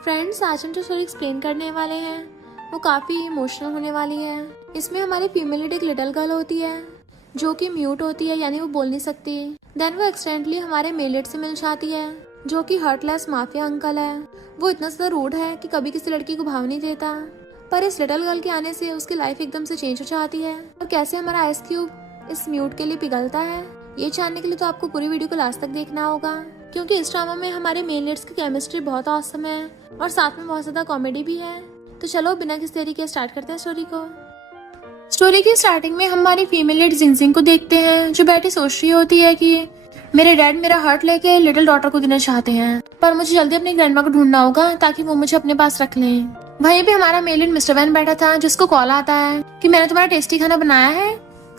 Friends, आज हम जो स्टोरी एक्सप्लेन करने वाले हैं वो काफ़ी इमोशनल होने वाली है। इसमें हमारी फीमेल लीड एक लिटिल गर्ल होती है जो कि म्यूट होती है, यानी वो बोल नहीं सकती। देन वो एक्सीडेंटली हमारे मेल लीड से मिल जाती है जो कि हर्टलेस माफिया अंकल है। वो इतना ज़्यादा रूड है कि कभी किसी लड़की को भाव नहीं देता, पर इस लिटिल गर्ल के आने से उसकी लाइफ एकदम से चेंज हो जाती है। और कैसे हमारा आइस क्यूब इस म्यूट के लिए पिघलता है, ये जानने के लिए तो आपको पूरी वीडियो को लास्ट तक देखना होगा, क्योंकि इस ड्रामा में हमारे मेन लीड्स की केमिस्ट्री बहुत ऑसम है और साथ में बहुत ज्यादा कॉमेडी भी है। तो चलो बिना किसी देरी के स्टार्ट करते हैं स्टोरी को। स्टोरी की स्टार्टिंग में हमारी फीमेल लीड जिंगजिंग को देखते हैं जो बैठी सोच रही होती है कि मेरे डैड मेरा हार्ट लेके लिटिल डॉटर को देना चाहते हैं, पर मुझे जल्दी अपनी ग्रैंडमा को ढूंढना होगा ताकि वो मुझे अपने पास रख लें। वहीं पे हमारा मेल लीड मिस्टर वैन बैठा था जिसको कॉल आता है कि मैंने तुम्हारा टेस्टी खाना बनाया है,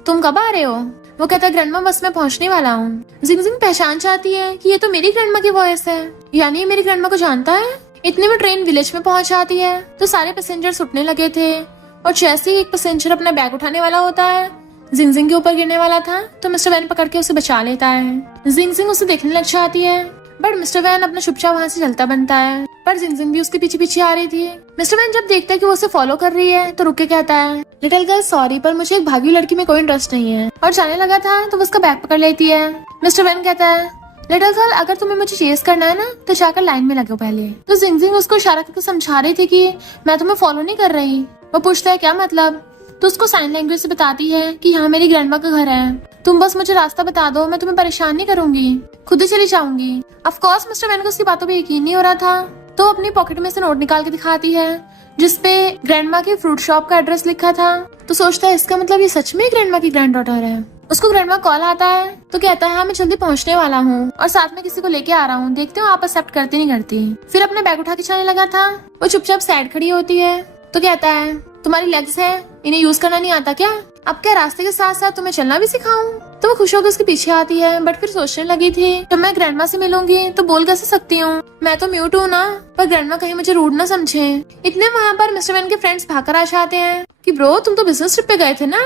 तुम कब आ रहे हो। वो कहता है ग्रैंडमा बस मैं पहुंचने वाला हूँ। जिंगजिंग पहचान चाहती है कि ये तो मेरी ग्रैंडमा की वॉइस है, यानी ये मेरी ग्रैंडमा को जानता है। इतने में ट्रेन विलेज में पहुंच जाती है तो सारे पैसेंजर्स उठने लगे थे और जैसे ही एक पैसेंजर अपना बैग उठाने वाला होता है, जिंगजिंग के ऊपर गिरने वाला था, तो मिस्टर वैन पकड़ के उसे बचा लेता है। जिंगजिंग उसे देखने लग जाती है, बट मिस्टर वैन अपना चुपचाप वहाँ से चलता बनता है, पर जिंगजिंग भी उसके पीछे पीछे आ रही थी। मिस्टर वैन जब देखता है कि वो उसे फॉलो कर रही है तो रुक के कहता है लिटिल गर्ल सॉरी, पर मुझे एक भागी लड़की में कोई इंटरेस्ट नहीं है, और जाने लगा था तो वो उसका बैग पकड़ लेती है। मिस्टर वैन कहता है लिटिल गर्ल अगर तुम्हें मुझे चेस करना है ना तो जाकर लाइन में लगो पहले। तो जिंगजिंग उसको इशारा करके समझा रही थी कि मैं तुम्हें फॉलो नहीं कर रही। वो पूछता है क्या मतलब, तो उसको साइन लैंग्वेज से बताती है कि यहाँ मेरी ग्रैंडमा का घर है, तुम बस मुझे रास्ता बता दो, मैं तुम्हें परेशान नहीं करूंगी, खुद ही चली जाऊंगी। ऑफ कोर्स मिस्टर वैन को उसकी बातों पे यकीन नहीं हो रहा था, तो अपनी पॉकेट में से नोट निकाल के दिखाती है जिसपे ग्रैंडमा के फ्रूट शॉप का एड्रेस लिखा था। तो सोचता है इसका मतलब ये सच में ग्रैंडमा की ग्रैंड डॉटर है। उसको ग्रैंडमा कॉल आता है तो कहता है हाँ मैं जल्दी पहुंचने वाला हूँ और साथ में किसी को लेके आ रहा हूँ, देखते हो आप एक्सेप्ट करती नहीं करती। फिर अपना बैग उठा के जाने लगा था। वो चुपचाप साइड खड़ी होती है तो कहता है तुम्हारी लेग्स है, इन्हें यूज करना नहीं आता क्या, अब क्या रास्ते के साथ साथ तुम्हें चलना भी सिखाऊं। तो वो खुश होकर उसके पीछे आती है, बट फिर सोचने लगी थी जब मैं ग्रैंडमा से मिलूंगी तो बोल कैसे सकती हूँ, मैं तो म्यूट हूँ ना, पर ग्रैंडमा कहीं मुझे रूड ना समझे। इतने वहाँ पर मिस्टर वैन के फ्रेंड्स भागकर आ जाते हैं कि ब्रो तुम तो बिजनेस ट्रिप पे गए थे ना,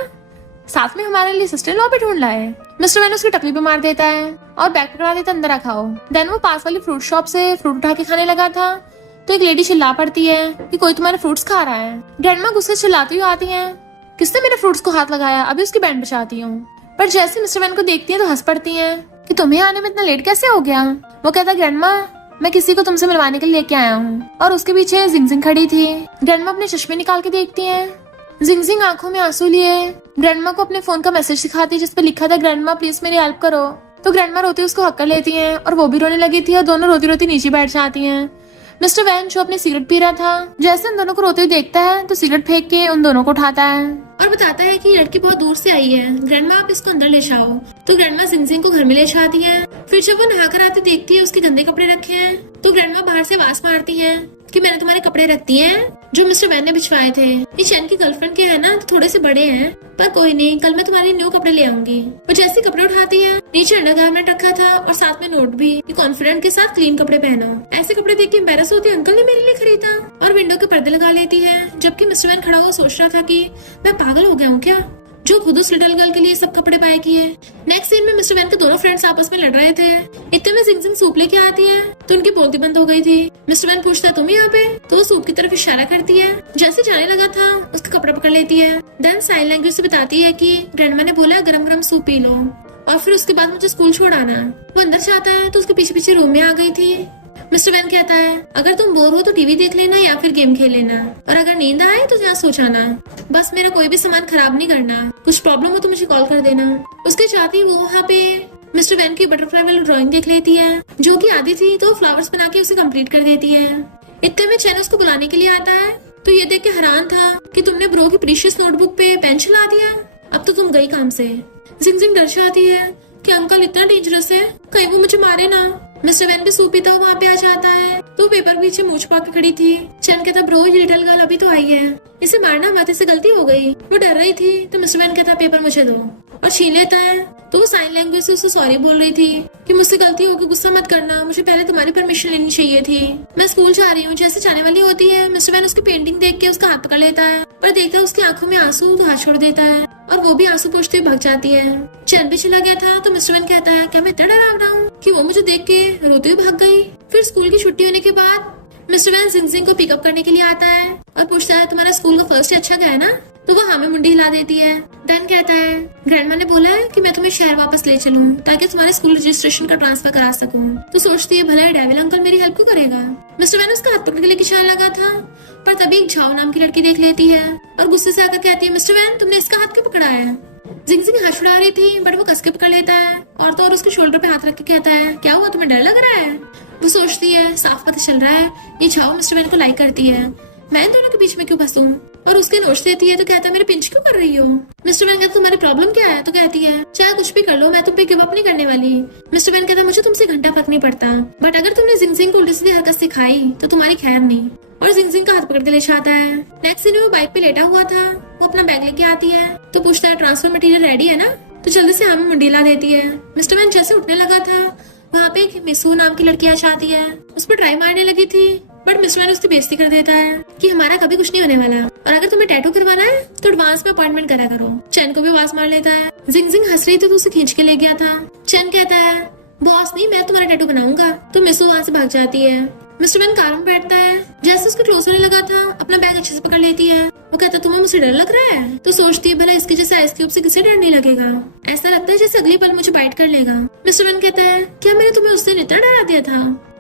साथ में हमारे लिए सिस्टर लॉ भी ढूंढ लाए। मिस्टर वैन उसकी टकली पे मार देता है और बैग पकड़ा देता अंदर रखा हो। देन वो पास वाली फ्रूट शॉप से फ्रूट उठा के खाने लगा था तो एक लेडी चिल्ला पड़ती है कि कोई तुम्हारे फ्रूट्स खा रहा है। ग्रैंडमा गुस्से से चिल्लाती हुई आती है किसने मेरे फ्रूट्स को हाथ लगाया, अभी उसकी बैंड बचाती हूँ। पर जैसे मिस्टर वैन को देखती है तो हंस पड़ती है कि तुम्हें आने में इतना लेट कैसे हो गया। वो कहता है ग्रैंडमा मैं किसी को तुमसे मिलवाने के लिए लेके आया हूँ, और उसके पीछे जिंगजिंग खड़ी थी। ग्रैंडमा अपने चश्मे निकाल के देखती है। जिंगजिंग आंखों में आंसू लिए ग्रैंडमा को अपने फोन का मैसेज दिखाती है जिसपे लिखा था ग्रैंडमा प्लीज मेरी हेल्प करो। तो ग्रैंडमा रोती उसको हक कर लेती है और वो भी रोने लगी थी और दोनों रोती रोती नीचे बैठ जाती हैं। मिस्टर वैन जो अपनी सिगरेट पी रहा था जैसे उन दोनों को रोते हुए देखता है तो सिगरेट फेंक के उन दोनों को उठाता है और बताता है कि लड़की बहुत दूर से आई है, ग्रैंडमा आप इसको अंदर ले जाओ। तो ग्रैंडमा जिंगजिंग को घर में ले जाती है। फिर जब वो नहाकर आते देखती है उसके गंदे कपड़े रखे हैं तो ग्रैंडमा बाहर से आवाज मारती है कि मैंने तुम्हारे कपड़े रख दिए हैं जो मिस्टर वैन ने भिजवाए थे, ये चैन की गर्लफ्रेंड के है ना तो थोड़े से बड़े हैं, पर कोई नहीं कल मैं तुम्हारे न्यू कपड़े ले आऊंगी। वो जैसे कपड़े उठाती है नीचे अंडरगारमेंट रखा था और साथ में नोट भी कि कॉन्फिडेंट के साथ क्लीन कपड़े पहनो। ऐसे कपड़े देख के एम्बैरस होती है अंकल ने मेरे लिए खरीदा, और विंडो के पर्दे लगा लेती है। जबकि मिस्टर वैन खड़ा हुआ सोच रहा था कि मैं पागल हो गया हूँ क्या, जो खुद उस लिटिल गर्ल के लिए सब कपड़े बाय किए। नेक्स्ट सीन में मिस्टर वैन के दोनों फ्रेंड्स आपस में लड़ रहे थे। इतने में जिंगजिंग सूप लेके आती है तो उनकी बोलती बंद हो गई थी। मिस्टर वैन पूछता है तुम यहाँ पे, तो वो सूप की तरफ इशारा करती है। जैसे जाने लगा था उसका कपड़ा पकड़ लेती है। देन साइन लैंग्वेज से बताती है कि ग्रैंडमा ने बोला गरम गरम सूप पी लो और फिर उसके बाद मुझे स्कूल छोड़ आना। वो अंदर जाता है तो उसके पीछे पीछे रूम में आ गई थी। मिस्टर वैन कहता है अगर तुम बोर हो तो टीवी देख लेना या फिर गेम खेल लेना, और अगर नींद आए तो यहाँ सो जाना, बस मेरा कोई भी सामान खराब नहीं करना, कुछ प्रॉब्लम हो तो मुझे कॉल कर देना। उसके साथ ही वो वहाँ पे मिस्टर वैन की बटरफ्लाई वाली ड्राइंग देख लेती है जो कि आधी थी, तो फ्लावर्स बना के उसे कंप्लीट कर देती है। इतने में चैन उसको बुलाने के लिए आता है तो ये देख के हैरान था कि तुमने ब्रो की प्रीशियस नोटबुक पे पेन चला दिया, अब तो तुम गई काम से। जिंगजिंग डर जाती है कि अंकल इतना डेंजरस है, कहीं वो मुझे मारे ना। मिस्टर वैन भी सूप पीता हुआ वहाँ पे आ जाता है तो पेपर पीछे मुंह छुपा के खड़ी थी। चैन कहता ब्रो ये लिटिल गर्ल अभी तो आई है, इसे मारना मत, इससे गलती हो गई। वो डर रही थी तो मिस्टर वैन कहता पेपर मुझे दो और छीन लेता है। तो वो साइन लैंग्वेज से उसे सॉरी बोल रही थी कि मुझसे गलती होगी, गुस्सा मत करना, मुझे पहले तुम्हारी परमिशन लेनी चाहिए थी, मैं स्कूल जा रही हूँ। जैसे जाने वाली होती है मिस्टर वैन उसकी पेंटिंग देख के उसका हाथ पकड़ लेता है, पर देखता है उसकी आंखों में आंसू तो हाथ छोड़ देता है और वो भी आंसू पोंछते हुए भाग जाती है। चैन भी चला गया था तो मिस्टर वैन कहता है क्या मैं इतना डरावना हूँ कि वो मुझे देख के रोते हुए भाग गई। फिर स्कूल की छुट्टी होने के बाद मिस्टर वैन जिंगजिंग को पिकअप करने के लिए आता है और पूछता है तुम्हारा स्कूल का फर्स्ट डे अच्छा गया ना? तो वो हमें मुंडी हिला देती है। देन कहता है ग्रैंडमा ने बोला है कि मैं तुम्हें शहर वापस ले चलूं ताकि तुम्हारे स्कूल रजिस्ट्रेशन का ट्रांसफर करा सकूं। तो सोचती है भला डेविल अंकल मेरी हेल्प क्यों करेगा। मिस्टर वैन उसका हाथ पकड़ के लिए किशान लगा था, पर तभी एक झाओ नाम की लड़की देख लेती है और गुस्से से आकर कहती है मिस्टर वैन तुमने इसका हाथ क्यों पकड़ा है। जिंगजिंग हाथ छुड़ा रही थी बट वो कस के पकड़ लेता है और तो और उसके शोल्डर पे हाथ रख के कहता है क्या हुआ तुम्हें डर लग रहा है। वो सोचती है साफ पता चल रहा है ये झाओ मिस्टर वैन को लाइक करती है, मैं इन दोनों के बीच में क्यों फंसूं। और उसके नोच देती है तो कहता है मेरे पिंच क्यों कर रही हो। मिस्टर वैन कहता तुम्हारी प्रॉब्लम क्या है। तो कहती है चाहे कुछ भी कर लो मैं तुम पे गिव अप नहीं करने वाली। मिस्टर वैन कहता है मुझे तुमसे घंटा फर्क नहीं पड़ता, बट अगर तुमने जिंगजिंग को उल्टी सीधी हरकत सिखाई तो तुम्हारी खैर नहीं। और जिंगजिंग का हाथ पकड़ के ले जाता है। नेक्स्ट सीन में वो बाइक पे लेटा हुआ था, वो अपना बैग लेके आती है तो पूछता है ट्रांसफर मटेरियल रेडी है ना। तो जल्दी से हमें मुंडी ला देती है। मिस्टर वैन जैसे उठने लगा था वहाँ पे एक मिसू नाम की लड़की आ जाती है, उस पर ट्राई मारने लगी थी बट मिस्टर वैन उसकी बेइज्जती कर देता है कि हमारा कभी कुछ नहीं होने वाला और अगर तुम्हें टैटू करवाना है तो एडवांस में अपॉइंटमेंट करा करो। चैन को भी आवाज मार लेता है। जिंगजिंग हंस रही थी तो उसे खींच के ले गया था। चैन कहता है बॉस नहीं मैं तुम्हारा टैटू बनाऊंगा। तो मिसू वहाँ से भाग जाती है। मिस्टर वैन कार में बैठता है, जैसे उसको क्लोज होने लगा था अपना बैग अच्छे से पकड़ लेती है। वो कहता तुम्हें मुझसे डर लग रहा है। तो सोचती है भला इसके जैसे आइस क्यूब से किसे डर नहीं लगेगा, ऐसा लगता है जैसे अगली पल मुझे बाइट कर लेगा। मिस्टर वैन कहता है क्या मैंने तुम्हें उस दिन इतना डरा दिया था,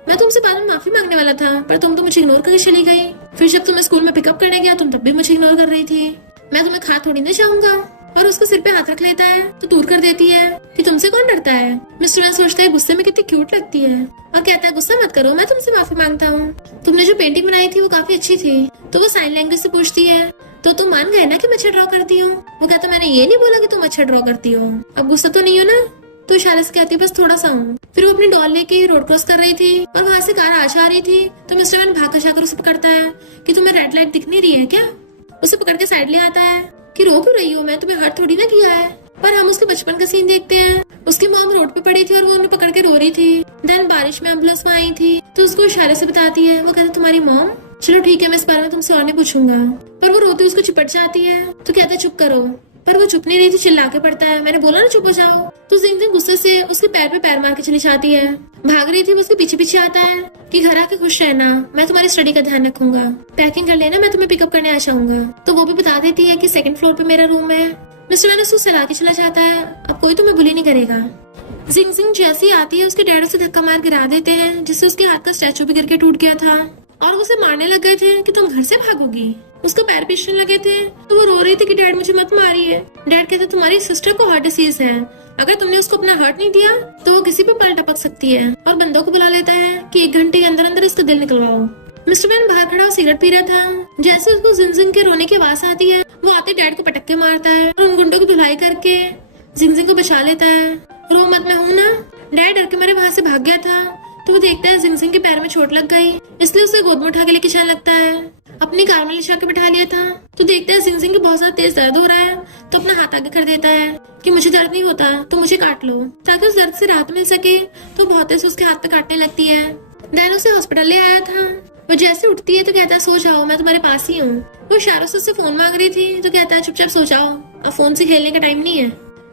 मैं तुमसे बाद में माफी मांगने वाला था पर तुम तो मुझे इग्नोर करके चली गई। फिर जब तुम्हें स्कूल में पिकअप करने गया तुम तब भी मुझे इग्नोर कर रही थी, मैं तुम्हें खा थोड़ी ना चाहूंगा। और उसके सिर पे हाथ रख लेता है तो दूर कर देती है कि तुमसे कौन डरता है। मिस्टर वैन सोचता है गुस्से में कितनी क्यूट लगती है और कहता है गुस्सा मत करो मैं तुमसे माफी मांगता हूँ, तुमने जो पेंटिंग बनाई थी वो काफी अच्छी थी। तो वो साइन लैंग्वेज से पूछती है तो तुम मान गए ना कि मैं अच्छा ड्रॉ करती हूँ। वो कहता मैंने ये नहीं बोला कि तुम अच्छा ड्रॉ करती हो, अब गुस्सा तो नहीं हो ना। तो इशारे से कहती बस थोड़ा सा हूँ। फिर वो अपनी डॉल लेके रोड क्रॉस कर रही थी और वहाँ से कार आ जा रही थी तो मिस्टर वैन भाग जाकर उसे पकड़ता है कि तुम्हें रेड लाइट दिख नहीं रही है क्या। उसे पकड़ के साइड ले आता है कि रो क्यों रही हो, मैं तुम्हें हर्ट थोड़ी ना किया है। पर हम उसके बचपन का सीन देखते हैं, उसकी मॉम रोड पे पड़ी थी और वो उन्हें पकड़ के रो रही थी। देन बारिश में एम्बुलेंस में आई थी तो उसको इशारे से बताती है। वो कहता तुम्हारी मॉम, चलो ठीक है मैं इस बारे में तुमसे और नहीं पूछूंगा। पर वो रोती उसको चिपट जाती है तो कहता है चुप करो, पर वो चुप नहीं रही थी, चिल्ला के पड़ता है मैंने बोला ना चुप हो जाओ। तो जिंगजिंग गुस्से से उसके पैर पे पैर मार के चली जाती है। भाग रही थी वो उसके पीछे पीछे आता है कि घर आके खुश रहना, मैं तुम्हारी स्टडी का ध्यान रखूंगा, पैकिंग कर लेना, मैं तुम्हें पिकअप करने आ जाऊंगा। तो वो भी बता देती है कि सेकंड फ्लोर पे मेरा रूम है। मिस्टर वैन उसको सला के चला जाता है, अब कोई तुम्हें बुली नहीं करेगा। जिंगजिंग जैसी आती है उसके डैड उसे धक्का मार गिरा देते हैं जिससे उसके हाथ का स्टैचू भी गिर के टूट गया था और उसे मारने लग गए थे कि तुम घर से भागोगी। उसको पैर पीछने लगे थे तो वो रो रही थी कि डैड मुझे मत मारिए। डैड कहते तुम्हारी सिस्टर को हार्ट डिसीज है, अगर तुमने उसको अपना हार्ट नहीं दिया तो वो किसी पे पल टपक सकती है। और बंदों को बुला लेता है कि 1 घंटे के अंदर अंदर इसका दिल निकलवाओ। मिस्टर वैन बाहर खड़ा सिगरेट पी रहा था, जैसे उसको जिंगजिंग के रोने की आवाज आती है वो आते डैड को पटक के मारता है और उन गुंडों की धुलाई करके जिंगजिंग को बचा लेता है। रो मत मैं हूँ ना। डैड डर के मारे वहाँ से भाग गया था तो वो देखता है जिंगजिंग के पैर में चोट लग गई, इसलिए उसे गोद में उठा के लेके जाने लगता है। अपनी कार में ले जाके बैठा लिया था तो देखता है जिंगजिंग को बहुत ज्यादा तेज दर्द हो रहा है तो अपना हाथ आगे कर देता है कि मुझे दर्द नहीं होता तो मुझे काट लो, ताकि उस दर्द से राहत मिल सके। तो बहुत तेज उसके हाथ पे काटने लगती है। दैन उसे हॉस्पिटल ले आया था। वो जैसे उठती है तो कहता है सो जाओ मैं तुम्हारे पास ही हूँ। वो इशारों से उससे फोन मांग रही थी तो कहता है चुपचाप सो जाओ, अब फोन से खेलने का टाइम नहीं है।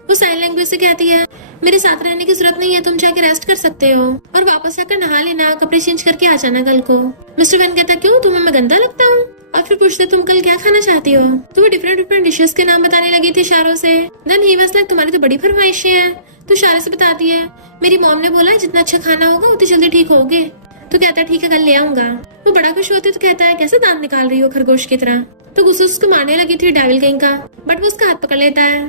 वो साइन लैंग्वेज से कहती है मेरे साथ रहने की जरूरत नहीं है, तुम जाके रेस्ट कर सकते हो और वापस जाकर नहा लेना, कपड़े चेंज करके आ जाना कल को। मिस्टर वैन कहता क्यों तुम्हें मैं गंदा लगता हूँ। और फिर पूछते तुम कल क्या खाना चाहती हो। तो वो डिफरेंट डिशेस के नाम बताने लगी थी इशारों से। देन ही वाज लाइक तुम्हारी तो बड़ी फरमाइशें हैं। तो इशारे से बताती है मेरी मॉम ने बोला है जितना अच्छा खाना होगा उतनी जल्दी ठीक होगे। तो कहता है ठीक है कल ले आऊंगा। वो बड़ा खुश होती तो कहता है कैसे दांत निकाल रही हो खरगोश की तरह। तो गुस्से उसको मारने लगी थी डेविल कहीं का, बट वो उसका हाथ पकड़ लेता है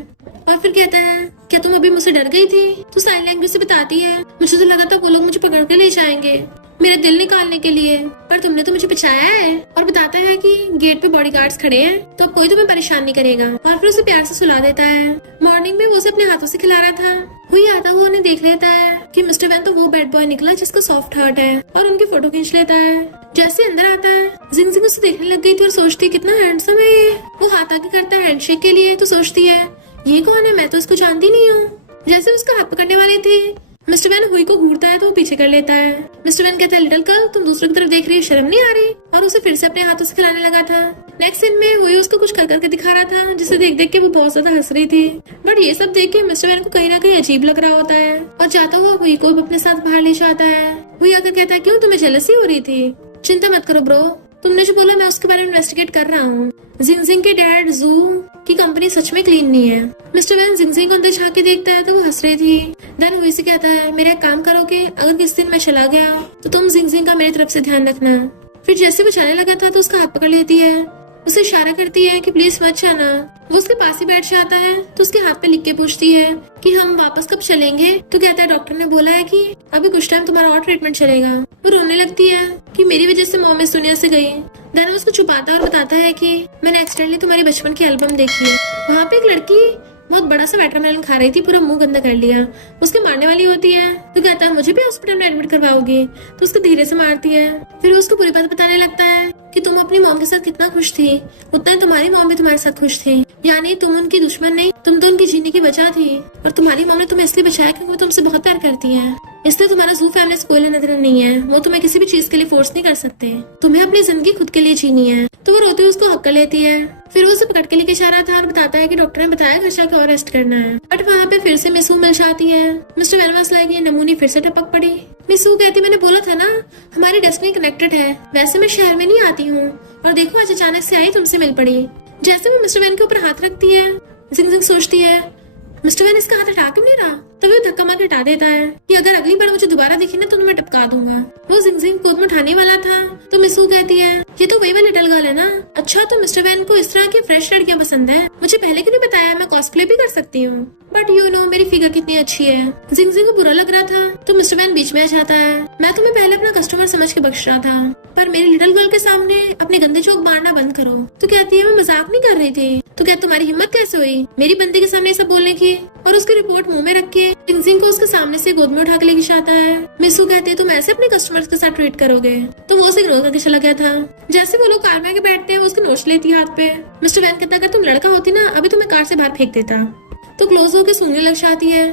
और फिर कहता है क्या तुम अभी मुझसे डर गई थी। तो साइन लैंग्वेज से बताती है मुझे तो लगा था वो लोग मुझे पकड़ के ले जाएंगे मेरा दिल निकालने के लिए, पर तुमने तो मुझे बचाया है। और बताता है कि गेट पे बॉडीगार्ड्स खड़े हैं तो अब कोई तुम्हें परेशान नहीं करेगा। और फिर उसे प्यार से सुला देता है। मॉर्निंग में वो उसे अपने हाथों से खिला रहा था, वही आता हुआ उन्हें देख लेता है कि मिस्टर वैन तो वो बैड बॉय निकला जिसका सॉफ्ट हार्ट है और उनकी फोटो खींच लेता है। जैसे अंदर आता है जिंगजिंग उसे देखने लग गई थी और सोचती कितना हैंडसम है ये। वो हाथ आगे करता है हैंडशेक के लिए तो सोचती है ये कौन है, मैं तो इसको जानती नहीं हूँ। जैसे उसका हाथ पकड़ने वाले थे मिस्टर वैन हुई को घूरता है तो वो पीछे कर लेता है। मिस्टर वैन कहता है लिटिल गर्ल तुम दूसरों की तरफ देख रही हो, शर्म नहीं आ रही। और उसे फिर से अपने हाथों से खिलाने लगा था। नेक्स्ट सीन में हुई उसको कुछ कर करके दिखा रहा था जिसे देख देख के वो बहुत ज्यादा हंस रही थी। बट ये सब देख के मिस्टर वैन को कहीं ना कहीं अजीब लग रहा होता है और जाता हुआ हुई को अपने साथ बाहर ले जाता है। हुई आकर कहता है क्यों तुम्हें जेलसी हो रही थी। चिंता मत करो ब्रो, तुमने जो बोला मैं उसके बारे में इन्वेस्टिगेट कर रहा हूँ। जिंगजिंग के डैड जू की कंपनी सच में क्लीन नहीं है। मिस्टर वैन जिंगजिंग को अंदर झांक के देखता है तो वो हंस रही थी। देन वो इसे कहता है, मेरा एक काम करोगे, अगर किस दिन मैं चला गया तो तुम जिंगजिंग का मेरी तरफ से ध्यान रखना। फिर जैसे वो चलने लगा था तो उसका हाथ पकड़ लेती है, उसे इशारा करती है कि प्लीज मत जाना। वो उसके पास ही बैठ जाता है तो उसके हाथ पे लिख के पूछती है कि हम वापस कब चलेंगे। तो कहता है, डॉक्टर ने बोला है कि अभी कुछ टाइम तुम्हारा और ट्रीटमेंट चलेगा। वो रोने लगती है कि मेरी वजह से मॉम इस दुनिया से गई। देन वो उसको छुपाता और बताता है कि मैंने एक्सीडेंटली तुम्हारी बचपन की एल्बम देखी है, वहाँ पे एक लड़की बहुत बड़ा सा वाटरमेलन खा रही थी, पूरा मुंह गंदा कर लिया, उसके मारने वाली होती है। तो कहता है, मुझे भी हॉस्पिटल में एडमिट करवाओगी। तो उसको धीरे से मारती है। फिर उसको पूरी बात बताने लगता है कि तुम अपनी मॉम के साथ कितना खुश थी, उतना ही तुम्हारी मॉम भी तुम्हारे साथ खुश थी। यानी तुम उनकी दुश्मन नहीं, तुम तो उनकी जीने की वजह थी। और तुम्हारी मॉम ने तुम्हें इसलिए बचाया क्योंकि वो तुमसे बहुत प्यार करती है। इसलिए तुम्हारा जू फैमिली से कोई लेना देना नहीं है, वो तुम्हें किसी भी चीज के लिए फोर्स नहीं कर सकते। तुम्हें अपनी जिंदगी खुद के लिए जीनी है। तो वो रोते हुए उसको हक कर लेती है। फिर वो उसे पकड़ के लेके इशारा था और बताता है कि डॉक्टर ने बताया घर जाके और रेस्ट करना है। बट वहाँ पे फिर से मिसू मिल जाती है। मिस्टर वेनवास लाइक ये नमूनी फिर से टपक पड़ी। मिसू कहती, मैंने बोला था ना हमारी डेस्टिनी कनेक्टेड है, वैसे मैं शहर में नहीं आती हूँ और देखो आज अचानक से आई तुमसे मिल पड़ी। जैसे वो मिस्टर वैन के ऊपर हाथ रखती है, जिंगजिंग सोचती है मिस्टर वैन इसका हाथ हटा क्यों नहीं रहा। तो वो धक्का मार के हटा देता है कि अगर अगली बार मुझे दोबारा दिखी ना तो मैं टपका दूंगा। वो जिंगजिंग गोद में उठाने वाला था तो मिसू कहती है, ये तो वही वाली लिटिल गर्ल है ना। अच्छा, तो मिस्टर वैन को इस तरह की फ्रेश लड़कियां पसंद है, मुझे पहले क्यों नहीं बताया, मैं कॉस्प्ले भी कर सकती हूँ। बट यू नो मेरी फिगर कितनी अच्छी है। जिंगजिंग को बुरा लग रहा था तो मिस्टर वैन बीच में आ जाता है। मैं तुम्हें पहले अपना कस्टमर समझ के बख्श रहा था, पर मेरी लिटिल गर्ल के सामने अपने गंदे जोक मारना बंद करो। तो कहती है, मैं मजाक नहीं कर रही थी। तो क्या तुम्हारी हिम्मत कैसे हुई मेरी बंदी के सामने सब बोलने की। और उसकी रिपोर्ट मुंह में रख के जिंगजिंग को उसके सामने से गोद में उठा के लेके जाता है। मिसू कहते हैं, तुम ऐसे अपने कस्टमर्स के साथ ट्रीट करोगे। तो वो उसे इग्नोर करके चला गया था। जैसे वो लोग कार में आके बैठते हैं वो उसकी नोच लेती है हाथ पे। मिस्टर वैन कहता है, अगर तुम लड़का होती ना अभी तुम्हें कार से बाहर फेंक देता। तो क्लोज होकर सूंघने लग जाती है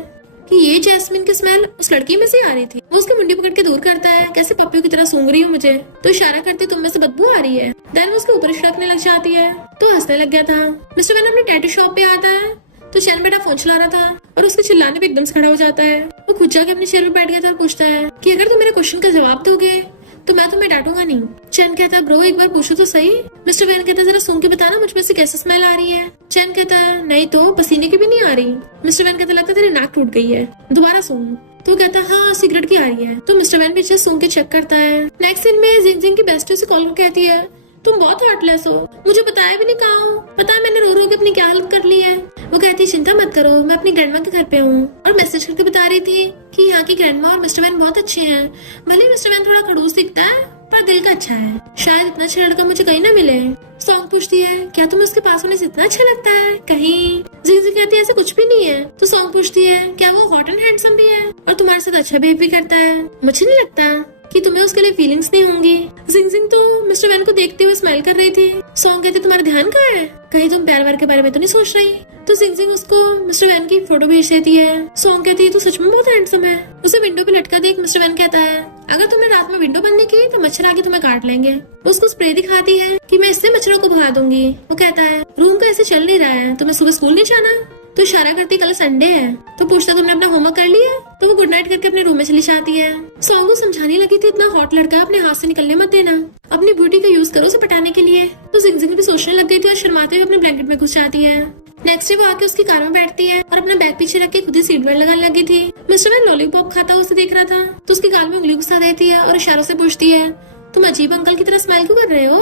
कि ये जैस्मिन की स्मेल उस लड़की में से आ रही थी। वो उसकी मुंडी पकड़ के दूर करता है, कैसे पप्पियों की तरह सूंघ रही हो मुझे। तो इशारा करते, तुम में से बदबू आ रही है। देन वो उसके ऊपर छिड़कने लग जाती है तो हंसने लग गया था। मिस्टर वैन अपनी टैटू शॉप पे आता है तो चैन बेटा फोन चला रहा था और उसके चिल्लाने पे एकदम से खड़ा हो जाता है। वो खुद जाके अपने चेयर पे बैठ गया था और पूछता है कि अगर तुम मेरे क्वेश्चन का जवाब दोगे तो मैं तुम्हें डांटूंगा नहीं। चैन कहता है, ब्रो एक बार पूछो तो सही। मिस्टर वैन कहता है, जरा सूंघ के बताना मुझ में से कैसे स्मेल आ रही है। चैन कहता है, नहीं तो पसीने की भी नहीं आ रही। मिस्टर वैन कहता, लगता है तेरी नाक टूट गई है, दोबारा सूंघ। तो कहता है, हाँ सिगरेट की आ रही है। तो मिस्टर वैन पीछे सूंघ के चेक करता है। नेक्स्ट सीन में जिंगजिंग की बेस्ट से कॉल करके कहती है, तुम बहुत हार्टलेस हो, मुझे बताया भी नहीं कहाँ हो, पता है मैंने रो रो के अपनी क्या हालत कर ली है। वो कहती है, चिंता मत करो, मैं अपनी ग्रैंडमा के घर पे हूँ। और मैसेज करके बता रही थी कि यहाँ की ग्रैंडमा और मिस्टर वैन बहुत अच्छे हैं। भले मिस्टर वैन थोड़ा खड़ूस दिखता है पर दिल का अच्छा है, शायद इतना अच्छा लड़का मुझे कहीं ना मिले। सॉन्ग पूछती है, क्या तुम्हें उसके पास होने से इतना अच्छा लगता है कहीं। जिंगजिंग कहती है, ऐसा कुछ भी नहीं है। तो सॉन्ग पूछती है, क्या वो हॉट एंड हैंडसम भी है और तुम्हारे साथ अच्छा बिहेव भी करता है। मुझे नहीं लगता कि तुम्हें उसके लिए फीलिंग्स नहीं होंगी। जिंगजिंग तो मिस्टर वैन को देखते हुए स्माइल कर रही थी। सॉन्ग कहते, तुम्हारा ध्यान कहाँ है, कहीं तुम प्यार वार के बारे में तो नहीं सोच रही। तो जिंगजिंग उसको मिस्टर वैन की फोटो भेज देती है। सॉन्ग कहती है, तू सच में बहुत हैंडसम है। उसे विंडो पे लटका देख मिस्टर वैन कहता है, अगर तुमने रात में विंडो बंद नहीं की तो मच्छर आके तुम्हें काट लेंगे। उसको स्प्रे दिखाती है कि मैं इससे मच्छरों को भगा दूंगी। वो कहता है, रूम का ऐसे चल नहीं रहा है, तुम्हें सुबह स्कूल नहीं जाना। तो इशारा करती, कल संडे है। तो पूछता, तुमने अपना होमवर्क कर लिया। तो वो गुड नाइट करके अपने रूम में चली जाती है। सॉन्ग को समझाने लगी थी, इतना हॉट लड़का अपने हाथ से निकलने मत देना, अपनी ब्यूटी का यूज करो उसे पटाने के लिए। तो जिंगजिंग भी सोचने लग गई थी और शर्माते हुए अपने ब्लैंकेट में घुस जाती है। नेक्स्ट डे वो आके उसकी कार में बैठती है और अपना बैग पीछे रख के खुद ही सीट बेल्ट लगाने लगी थी। मिस्टर वैन लॉलीपॉप खाता उसे देख रहा था तो उसके गाल में उंगली घुसा देती है और इशारों से पूछती है, तुम अजीब अंकल की तरह स्माइल क्यों कर रहे हो।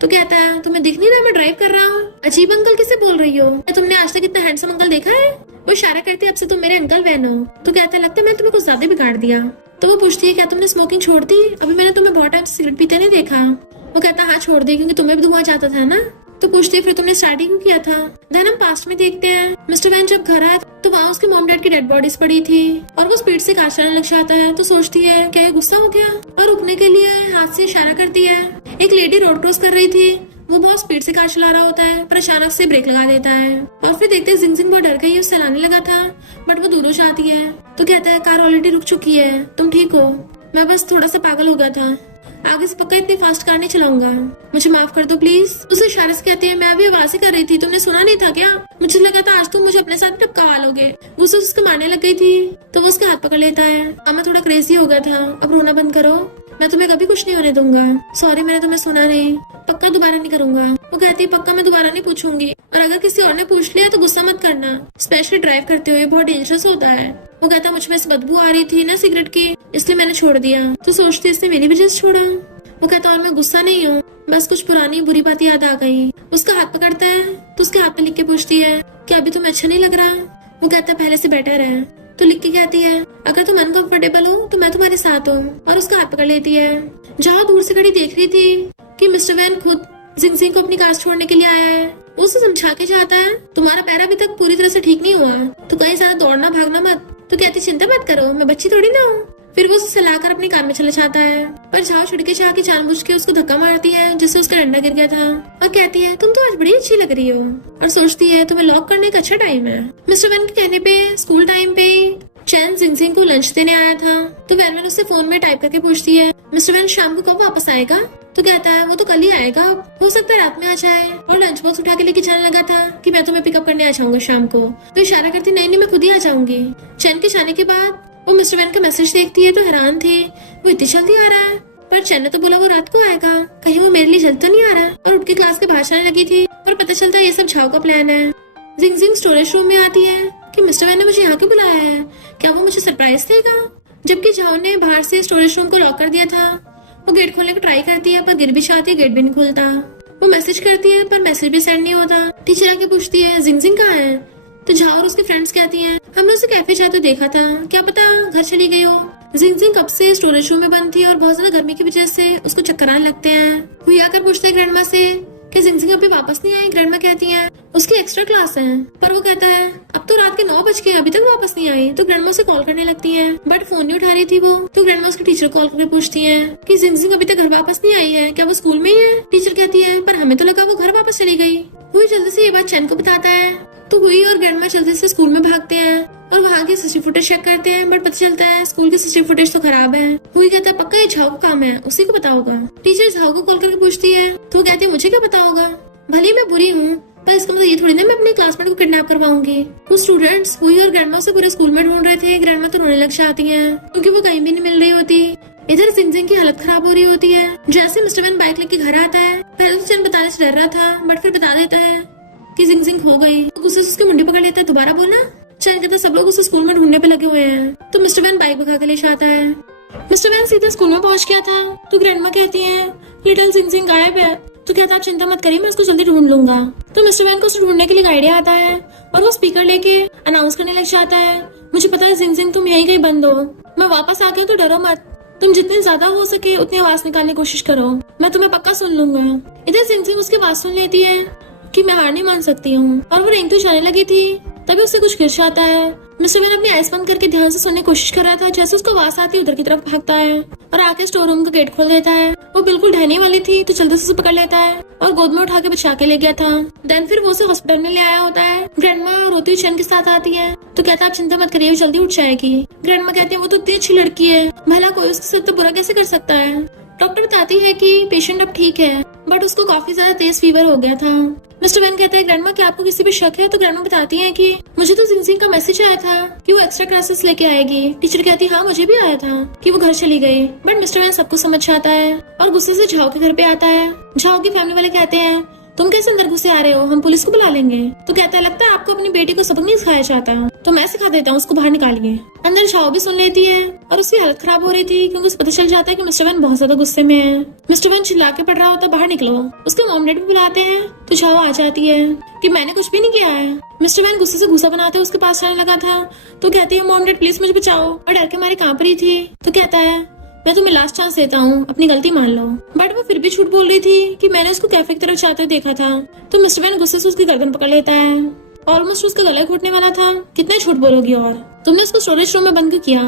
तो कहता है, तुम्हें दिख नहीं रहा मैं ड्राइव कर रहा हूँ। अजीब अंकल किसे बोल रही हो, तुमने आज तक इतना हैंडसम अंकल देखा है। वो इशारा करती है, अब से तुम मेरे अंकल वैन हो। तो कहता है, लगता है मैं तुम्हें कुछ ज्यादा बिगाड़ दिया। तो वो पूछती है, क्या तुमने स्मोकिंग छोड़ दी, अभी मैंने तुम्हें बहुत टाइम से सिगरेट पीते नहीं देखा। वो कहता है, हाँ छोड़ दी, क्योंकि तुम्हें भी धुआं जाता था ना। तो पूछती है, फिर तुमने स्टार्टिंग क्यों किया था। देन हम पास्ट में देखते हैं, मिस्टर वैन जब घर आया तो वहाँ उसके मॉम डैड की डेड बॉडीज पड़ी थी और वो स्पीड से कार चलाने लग जाता है। तो सोचती है, क्या ये गुस्सा हो गया, और रुकने के लिए हाथ से इशारा करती है। एक लेडी रोड क्रॉस कर रही थी, वो बहुत स्पीड से कार चला रहा होता है पर अचानक से ब्रेक लगा देता है और फिर देखते हैं जिंगजिंग बहुत डर गई, उससे चलाने लगा था बट वो दूर हो जाती है। तो कहता है, कार ऑलरेडी रुक चुकी है, तुम ठीक हो, मैं बस थोड़ा सा पागल हो गया था, आगे से पक्का इतनी फास्ट कार नहीं चलाऊंगा, मुझे माफ कर दो प्लीज। उसे इशारे से कहते हैं, मैं अभी आवाज ही कर रही थी, तुमने सुना नहीं था क्या, मुझे लगा था आज तुम मुझे अपने साथ टपका लोगे। वो उसके मारने लग गई थी तो वो उसके हाथ पकड़ लेता है, अब मैं थोड़ा क्रेजी हो गया था, अब रोना बंद करो। मैं तुम्हें कभी कुछ नहीं होने दूंगा। सॉरी, मैंने तुम्हें सुना नहीं, पक्का दोबारा नहीं करूंगा। वो कहती है पक्का मैं दोबारा नहीं पूछूंगी, और अगर किसी और ने पूछ लिया तो गुस्सा मत करना, स्पेशली ड्राइव करते हुए, बहुत डेंजरस होता है। वो कहता मुझ में से बदबू आ रही थी ना सिगरेट की, इसलिए मैंने छोड़ दिया। तो सोचती इसने मेरी वजह से छोड़ा। वो कहता और मैं गुस्सा नहीं हूँ, बस कुछ पुरानी बुरी बात याद आ गई। उसका हाथ पकड़ता है तो उसके हाथ पे लिख के पूछती है कि अभी तुम्हें अच्छा नहीं लग रहा। वो कहता है पहले से बेटर है। तो लिख के कहती है अगर तुम अनकंफर्टेबल हो तो मैं तुम्हारे साथ हूँ, और उसका हाथ पकड़ लेती है। जहाँ दूर से खड़ी देख रही थी कि मिस्टर वैन खुद जिंगजिंग को अपनी कार छोड़ने के लिए आया है। वो उसे समझा के चाहता है तुम्हारा पैर अभी तक पूरी तरह से ठीक नहीं हुआ, तो कहीं ज्यादा दौड़ना भागना मत। तो कहती चिंता मत करो, मैं बच्ची थोड़ी ना हूँ। फिर वो उसे सलाहकर अपनी कार में चला जाता है, पर झाओ छुड़के चाह के जानबूझ के उसको धक्का मारती है जिससे उसका डंडा गिर गया था, और कहती है तुम तो आज बड़ी अच्छी लग रही हो, और सोचती है तुम्हें लॉक करने का अच्छा टाइम है। मिस्टर वैन के कहने पे स्कूल टाइम पे चैन जिंगजिंग को लंच देने आया था। तो वैन उससे फोन में टाइप करके पूछती है मिस्टर वैन शाम को कब वापस आएगा। तो कहता है वो तो कल ही आएगा, हो सकता है रात में आ जाए, और लंच बॉक्स उठा के लेके जाने लगा था कि मैं तुम्हें पिकअप करने आ जाऊंगा शाम को। तो इशारा करती नहीं मैं खुद ही आ जाऊंगी। चैन के जाने के बाद वो मिस्टर वैन का मैसेज देखती है तो हैरान थी, वो इतनी जल्दी आ रहा है। पर चैन ने तो बोला वो रात को आएगा, कहीं वो मेरे लिए जल्द तो नहीं आ रहा। और उठ के क्लास के बाहर जाने लगी थी, पर पता चलता है ये सब झाओ का प्लान है। जिंगजिंग स्टोरेज रूम में आती है कि मिस्टर वैन ने मुझे यहाँ क्यों बुलाया है, क्या वो मुझे सरप्राइज देगा। जबकि झाओ ने बाहर से स्टोरेज रूम को लॉक कर दिया था। वो गेट खोलने को ट्राई करती है पर गिर भी जाती है, गेट भी नहीं खुलता। वो मैसेज करती है पर मैसेज भी सेंड नहीं होता। टीचर आके पूछती है जिंगजिंग कहाँ है। तो झाओ और उसके फ्रेंड्स कहती हैं हमने उसे कैफे जाते देखा था, क्या पता घर चली गई हो। जिंगजिंग कब से स्टोरेज रूम में बंद थी और बहुत ज्यादा गर्मी की वजह से उसको चक्कर आने लगते हैं। वो आकर पूछते हैं ग्रैंडमा से कि जिंगजिंग अभी वापस नहीं आई। ग्रैंडमा कहती है उसकी एक्स्ट्रा क्लास है, पर वो कहता है अब तो रात के 9 बज गए अभी तक वापस नहीं आई। तो ग्रैंडमा उसे कॉल करने लगती है, बट फोन नहीं उठा रही थी वो। तो ग्रैंडमा उसके टीचर कॉल करके पूछती है कि जिंगजिंग अभी तक घर वापस नहीं आई है, क्या वो स्कूल में ही है। टीचर कहती है पर हमें तो लगा वो घर वापस चली गई। हुई जल्दी से ये बात चैन को बताता है, तो हुई और ग्रैंडमा जल्दी से स्कूल में भागते हैं और वहाँ की सीसीटीवी फुटेज चेक करते हैं, बट पता चलता है स्कूल की सीसीटीवी फुटेज तो खराब है। हुई कहता है पक्का ये झाओ का काम है, उसी को पता होगा। टीचर झाओ को कॉल करके पूछती है तो वो कहती है मुझे क्या पता होगा, भले मैं बुरी हूँ पर इसका मतलब ये थोड़ी ना मैं अपने क्लासमेट को किडनैप करवाऊंगी। वो स्टूडेंट्स हुई और ग्रैंडमा से पूरे स्कूल में ढूंढ रहे थे। ग्रैंडमा तो रोने लग जाती है क्योंकि वो कहीं भी नहीं मिल रही होती। इधर जिंगजिंग की हालत खराब हो रही होती है। जैसे मिस्टर वैन बाइक लेके घर आता है, पहले तो चैन बताने से डर रहा था, बट फिर बता देता है कि जिंगजिंग खो गई। तो गुस्से से उसकी मुंडी पकड़ लेता है दोबारा बोलना। चैन कहता है सब लोग उसे स्कूल में ढूंढने पे लगे हुए हैं। तो मिस्टर वैन बाइक भगा के ले जाता है। मिस्टर वैन सीधा स्कूल में पहुंच गया था। तो ग्रैंडमा कहती है लिटिल जिंगजिंग गायब है। तो कहता आप चिंता मत करिए, मैं उसको जल्दी ढूंढ लूंगा। तो मिस्टर वैन को उसे ढूंढने के लिए आइडिया आता है और वो स्पीकर लेके अनाउंस करने लग जाता है मुझे पता है जिंगजिंग तुम यहीं कहीं बंद हो, मैं वापस आ गया तो डरो मत, तुम जितनी ज्यादा हो सके उतनी आवाज निकालने की कोशिश करो, मैं तुम्हें पक्का सुन लूंगा। इधर जिंगजिंग उसकी बात सुन लेती है कि मैं हार नहीं मान सकती हूँ, और वो रेंगते जाने लगी थी तभी उससे कुछ गिर जाता है। मिस्टर वैन अपनी आइस बंद करके ध्यान से सुनने की कोशिश कर रहा था। जैसे उसको आवाज आती है उधर की तरफ भागता है और आके स्टोर रूम का गेट खोल देता है। वो बिल्कुल ढहने वाली थी तो जल्दी से उसे पकड़ लेता है और गोद में उठा के बचा के ले गया था। देन फिर वो उसे हॉस्पिटल में ले आया होता है। ग्रैंडमा रोती हुई चैन के साथ आती है तो कहता है आप चिंता मत करिए, जल्दी उठ जाएगी। ग्रैंडमा कहती है वो तो इतनी अच्छी लड़की है, भला कोई उसके साथ तो बुरा कैसे कर सकता है। डॉक्टर बताती है कि पेशेंट अब ठीक है, बट उसको काफी ज्यादा तेज फीवर हो गया था। मिस्टर वैन कहता है ग्रैंडमा क्या आपको किसी पे शक है। तो ग्रैंडमा बताती है कि मुझे तो जिंगजिंग का मैसेज आया था कि वो एक्स्ट्रा क्लासेस लेके आएगी। टीचर कहती है हाँ मुझे भी आया था कि वो घर चली गई, बट मिस्टर वैन सबको समझ आता है और गुस्से से झाओ के घर पे आता है। झाओ की फैमिली वाले कहते हैं तुम कैसे अंदर घुसे आ रहे हो, हम पुलिस को बुला लेंगे। तो कहता है लगता है आपको अपनी बेटी को सबक नहीं सिखाया जाता, तो मैं सिखा देता हूँ, उसको बाहर निकालिए। अंदर झाओ भी सुन लेती है और उसकी हालत खराब हो रही थी क्योंकि उसे पता चल जाता है कि मिस्टर वैन बहुत ज्यादा गुस्से में है। मिस्टर वैन चिल्ला के पड़ रहा होता बाहर निकलो। उसके मॉम डैड भी बुलाते हैं तो झाओ आ जाती है कि मैंने कुछ भी नहीं किया है। मिस्टर वैन गुस्से से घुसा बनाते उसके पास जाने लगा था तो कहती है मॉम डैड प्लीज मुझे बचाओ, और डर के मारे कांप रही थी। तो कहता है मैं तुम्हें लास्ट चांस देता हूँ, अपनी गलती मान लो। बट वो फिर भी झूठ बोल रही थी कि मैंने उसको कैफे की तरफ जाते देखा था। तो मिस्टर वैन गुस्से से उसकी गर्दन पकड़ लेता है, ऑलमोस्ट उसका गला घुटने वाला था। कितना झूठ बोलोगी, और तुमने उसको स्टोरेज रूम में बंद क्यों किया,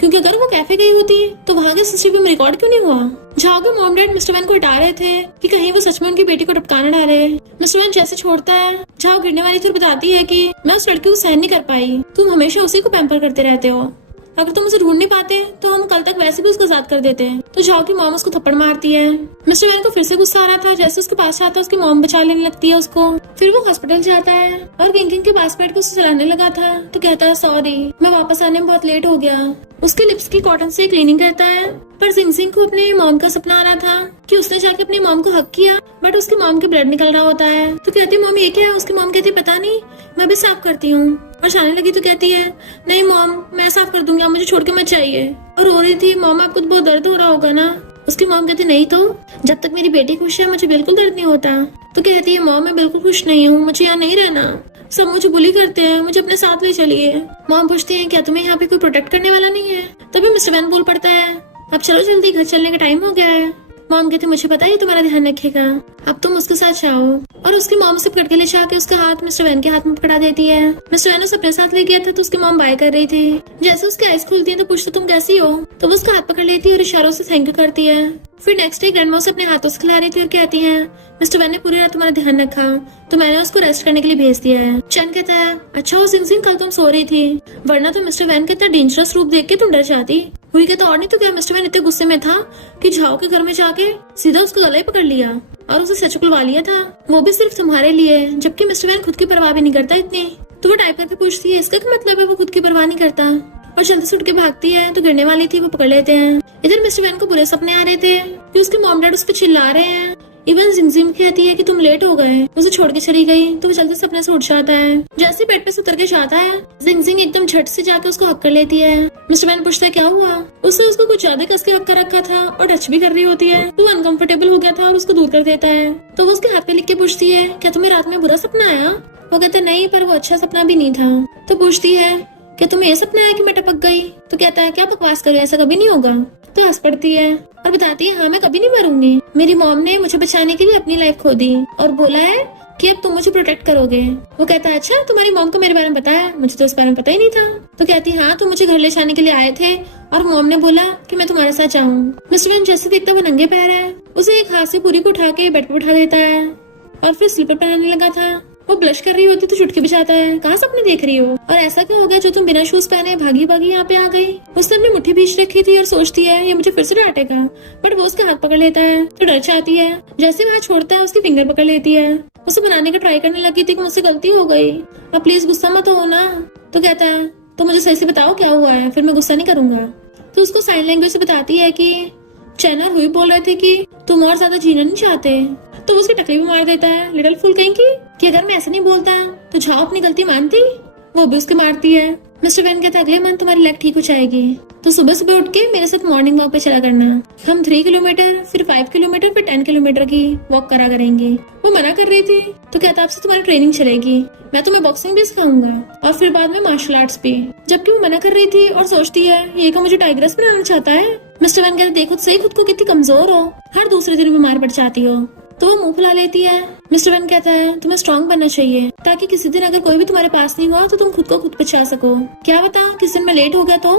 क्योंकि अगर वो कैफे गई होती तो वहाँ के सीसीटीवी में रिकॉर्ड क्यों नहीं हुआ। झाओ के मॉम डैड मिस्टर वैन को हटा रहे थे कि कहीं वो सच में उनकी बेटी को टपकाना डाले। मिस्टर वैन जैसे छोड़ता है झाओ गिरने वाली थी और बताती है कि मैं उस लड़की को सहन नहीं कर पाई, तुम हमेशा उसी को पैम्पर करते रहते हो। अगर तुम उसे ढूंढ नहीं पाते तो हम कल तक वैसे भी उसको आजाद कर देते हैं। तो झाओ की मॉम उसको थप्पड़ मारती है। मिस्टर वैन को फिर से गुस्सा आ रहा था। जैसे उसके पास आता है उसकी मॉम बचा लेने लगती है उसको। फिर वो हॉस्पिटल जाता है और किंग के पास बैठ के उसे चलाने लगा था तो कहता है सॉरी, मैं वापस आने में बहुत लेट हो गया। उसके लिप्स की कॉटन से क्लीनिंग करता है। पर जिंग को अपने मॉम का सपना आ रहा था कि उसने जाके अपनी मॉम को हक किया, बट उसकी मॉम के ब्लड निकल रहा होता है। तो कहती है मॉम ये क्या है? उसकी मॉम कहती है पता नहीं, मैं भी साफ करती हूँ। और जाने लगी तो कहती है नहीं मॉम, मैं साफ कर दूंगी, आप मुझे छोड़ के मत जाइए। और रो रही थी, मॉम आपको तो बहुत दर्द हो रहा होगा ना। उसकी मॉम कहती नहीं तो, जब तक मेरी बेटी खुश है मुझे बिल्कुल दर्द नहीं होता। तो कहती है मॉम मैं बिल्कुल खुश नहीं हूँ, मुझे यहाँ नहीं रहना, सब मुझे बुली करते हैं, मुझे अपने साथ ले चलिए। मॉम पूछती है क्या तुम्हें यहाँ पे कोई प्रोटेक्ट करने वाला नहीं है? तभी मिस्टर वैन बोल पड़ता है अब चलो जल्दी, घर चलने का टाइम हो गया है। मॉम कहती मुझे पता है तुम्हारा ध्यान रखेगा, अब तुम उसके साथ जाओ। और उसकी मॉम से पकड़ के ले जाके उसका हाथ मिस्टर वैन के हाथ में पकड़ा देती है। मिस्टर वैन उसे अपने साथ ले गया था तो उसकी मॉम बाय कर रही थी। जैसे उसकी आइज खुलती है तो पूछती तुम कैसी हो? तो वो उसका हाथ पकड़ लेती है और इशारों से थैंक यू करती है। फिर नेक्स्ट डे ग्रैंडमा उसे अपने हाथों से खिला रही थी और कहती है मिस्टर वैन ने पूरी रात तुम्हारा ध्यान रखा तो मैंने उसको रेस्ट करने के लिए भेज दिया है। चैन कहता है अच्छा हो जिंग कल तुम सो रही थी, वरना तो मिस्टर वैन का इतना डेंजरस रूप देख के तुम डर जाती। हुई कहता और नहीं तो क्या, मिस्टर वैन इतने गुस्से में था कि झाओ के घर में जाके सीधा उसको गला ही पकड़ लिया और उसे सच उकलवा लिया था, वो भी सिर्फ तुम्हारे लिए। जबकि मिस्टर वैन खुद की परवाह भी नहीं करता इतनी। तो वो टाइप करके पूछती है इसका क्या मतलब है वो खुद की परवाह नहीं करता? और जल्दी से उठ के भागती है तो गिरने वाली थी, वो पकड़ लेते हैं। इधर मिस्टर वैन को बुरे सपने आ रहे थे कि उसके मॉम डैड उस पर चिल्ला रहे हैं। इवन जिंग कहती है कि तुम लेट हो गए, उसे छोड़ के चली गई। तो वो जल्दी से अपने से उठ जाता है। जैसे बेड पे से उतर के जाता है जिंग एकदम झट से जाके उसको हक कर लेती है। मिस्टर वैन पूछता है क्या हुआ? उसने उसको कुछ ज्यादा कस के हक कर रखा था और टच भी कर रही होती है तो अनकंफर्टेबल हो गया था और उसको दूर कर देता है। तो वो उसके हाथ पे लिख के पूछती है क्या तुम्हें रात में बुरा सपना आया? वो कहता है नहीं, पर वो अच्छा सपना भी नहीं था। तो पूछती है क्या तुम्हें ये सपना आया कि मैं टपक गई? तो कहता है क्या बकवास करो, ऐसा कभी नहीं होगा। तो हंस पड़ती है और बताती है हाँ मैं कभी नहीं मरूंगी, मेरी मॉम ने मुझे बचाने के लिए अपनी लाइफ खो दी और बोला है कि अब तुम मुझे प्रोटेक्ट करोगे। वो कहता है अच्छा तुम्हारी मॉम को मेरे बारे में बताया? मुझे तो इस बारे में पता ही नहीं था। तो कहती है हाँ तुम मुझे घर ले जाने के लिए आए थे और मॉम ने बोला कि मैं तुम्हारे साथ जाऊँ। मिस्टर वैन जैसे देखता वो नंगे पैर है, उसे एक हाथ से पूरी को उठा के बेड पर उठा देता है और फिर स्लीपर पहनने लगा था। वो ब्लश कर रही होती तो चुटकी बजाता है कहाँ सपने देख रही हो और ऐसा क्या हो गया जो तुम बिना शूज पहने भागी भागी यहाँ पे आ गई? उसने अपनी मुट्ठी बीच रखी थी और सोचती है ये मुझे फिर से डांटेगा, बट वो उसके हाथ पकड़ लेता है तो डर जाती है। जैसे वह छोड़ता है उसकी फिंगर पकड़ लेती है। उसे बनाने का ट्राई करने लगी थी कि मुझसे गलती हो गई, अब प्लीज गुस्सा मत हो ना। तो कहता है तो मुझे सही से बताओ क्या हुआ है, फिर मैं गुस्सा नहीं करूंगा। तो उसको साइन लैंग्वेज से बताती है कि चैनल हुई बोल रहे थे कि तुम और ज्यादा जीना नहीं चाहते। तो उसकी टकली भी मार देता है लिटिल फूल कहीं की कि अगर मैं ऐसे नहीं बोलता तो झाओ अपनी गलती मानती, वो भी उसके मारती है। मिस्टर वैन कहता है अगले मंथ तुम्हारी लेग ठीक हो जाएगी तो सुबह सुबह उठ के मेरे साथ मॉर्निंग वॉक पे चला करना। हम 3 किलोमीटर फिर 5 किलोमीटर फिर 10 किलोमीटर की वॉक करा करेंगे। वो मना कर रही थी तो कहता आपसे तुम्हारी ट्रेनिंग चलेगी, मैं तुम्हें बॉक्सिंग भी सिखाऊंगा और फिर बाद में मार्शल आर्ट्स भी। जबकि वो मना कर रही थी और सोचती है ये का मुझे टाइग्रेस बनाना चाहता है। मिस्टर वैन कहता देखो सही खुद को कितनी कमजोर हो, हर दूसरे दिन बीमार पड़ जाती हो। तो वो मुंह फुला लेती है। मिस्टर वैन कहता है तुम्हें स्ट्रॉन्ग बनना चाहिए ताकि किसी दिन अगर कोई भी तुम्हारे पास नहीं हुआ तो तुम खुद को खुद बचा सको। क्या बता किसी दिन मैं लेट हो गया तो?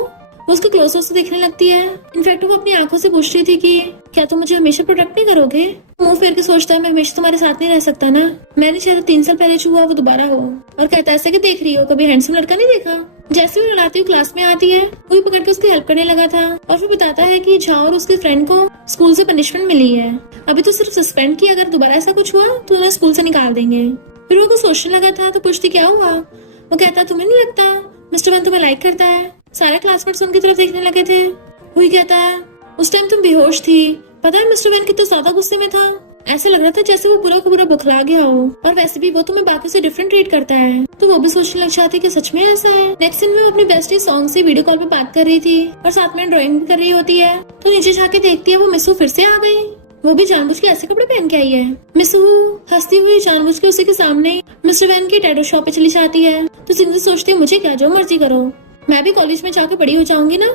वो उसको क्लोज से देखने लगती है। इनफैक्ट वो अपनी आंखों से पूछ रही थी कि क्या तुम मुझे हमेशा प्रोटेक्ट नहीं करोगे? मुंह फेर के सोचता है मैं हमेशा तुम्हारे साथ नहीं रह सकता ना, मैंने चाहता 3 साल पहले जो हुआ वो दोबारा हो। और कहता है ऐसे कि देख रही हो कभी हैंडसम लड़का नहीं देखा? जैसे वो लड़ाती हुई क्लास में आती है वही पकड़ के उसकी हेल्प करने लगा था और फिर बताता है कि झाओ और उसके फ्रेंड को स्कूल से पनिशमेंट मिली है, अभी तो सिर्फ सस्पेंड की, अगर दोबारा ऐसा कुछ हुआ तो उन्हें स्कूल से निकाल देंगे। फिर वो कुछ सोचने लगा था तो पूछती क्या हुआ? वो कहता तुम्हें नहीं लगता मिस्टर वैन तुम्हें लाइक करता है? सारे क्लासमेट्स उनकी तरफ देखने लगे थे। वही कहता है उस टाइम तुम बेहोश थी, पता है मिस्टर वैन कितना ज्यादा गुस्से में था, ऐसे लग रहा था जैसे वो पूरा का पूरा बुखला गया हो और वैसे भी वो तुम्हें बाकी से डिफरेंट ट्रीट करता है। तो वो भी सोचने लग जाती कि सच में ऐसा है। नेक्स्ट सीन में वो अपनी बेस्टी सॉन्ग से वीडियो कॉल पे बात कर रही थी और साथ में ड्राइंग भी कर रही होती है। तो नीचे जाके देखती है वो मिसू फिर से आ गई, वो भी जानबूझ के ऐसे कपड़े पहन के आई है। मिसू हंसती हुई जानबूझ के उसी के सामने मिस्टर वैन की टैटू शॉप पे चली जाती है। तो जिंदगी सोचती है मुझे क्या जो मर्जी करो, मैं भी कॉलेज में जाके बड़ी हो जाऊंगी ना,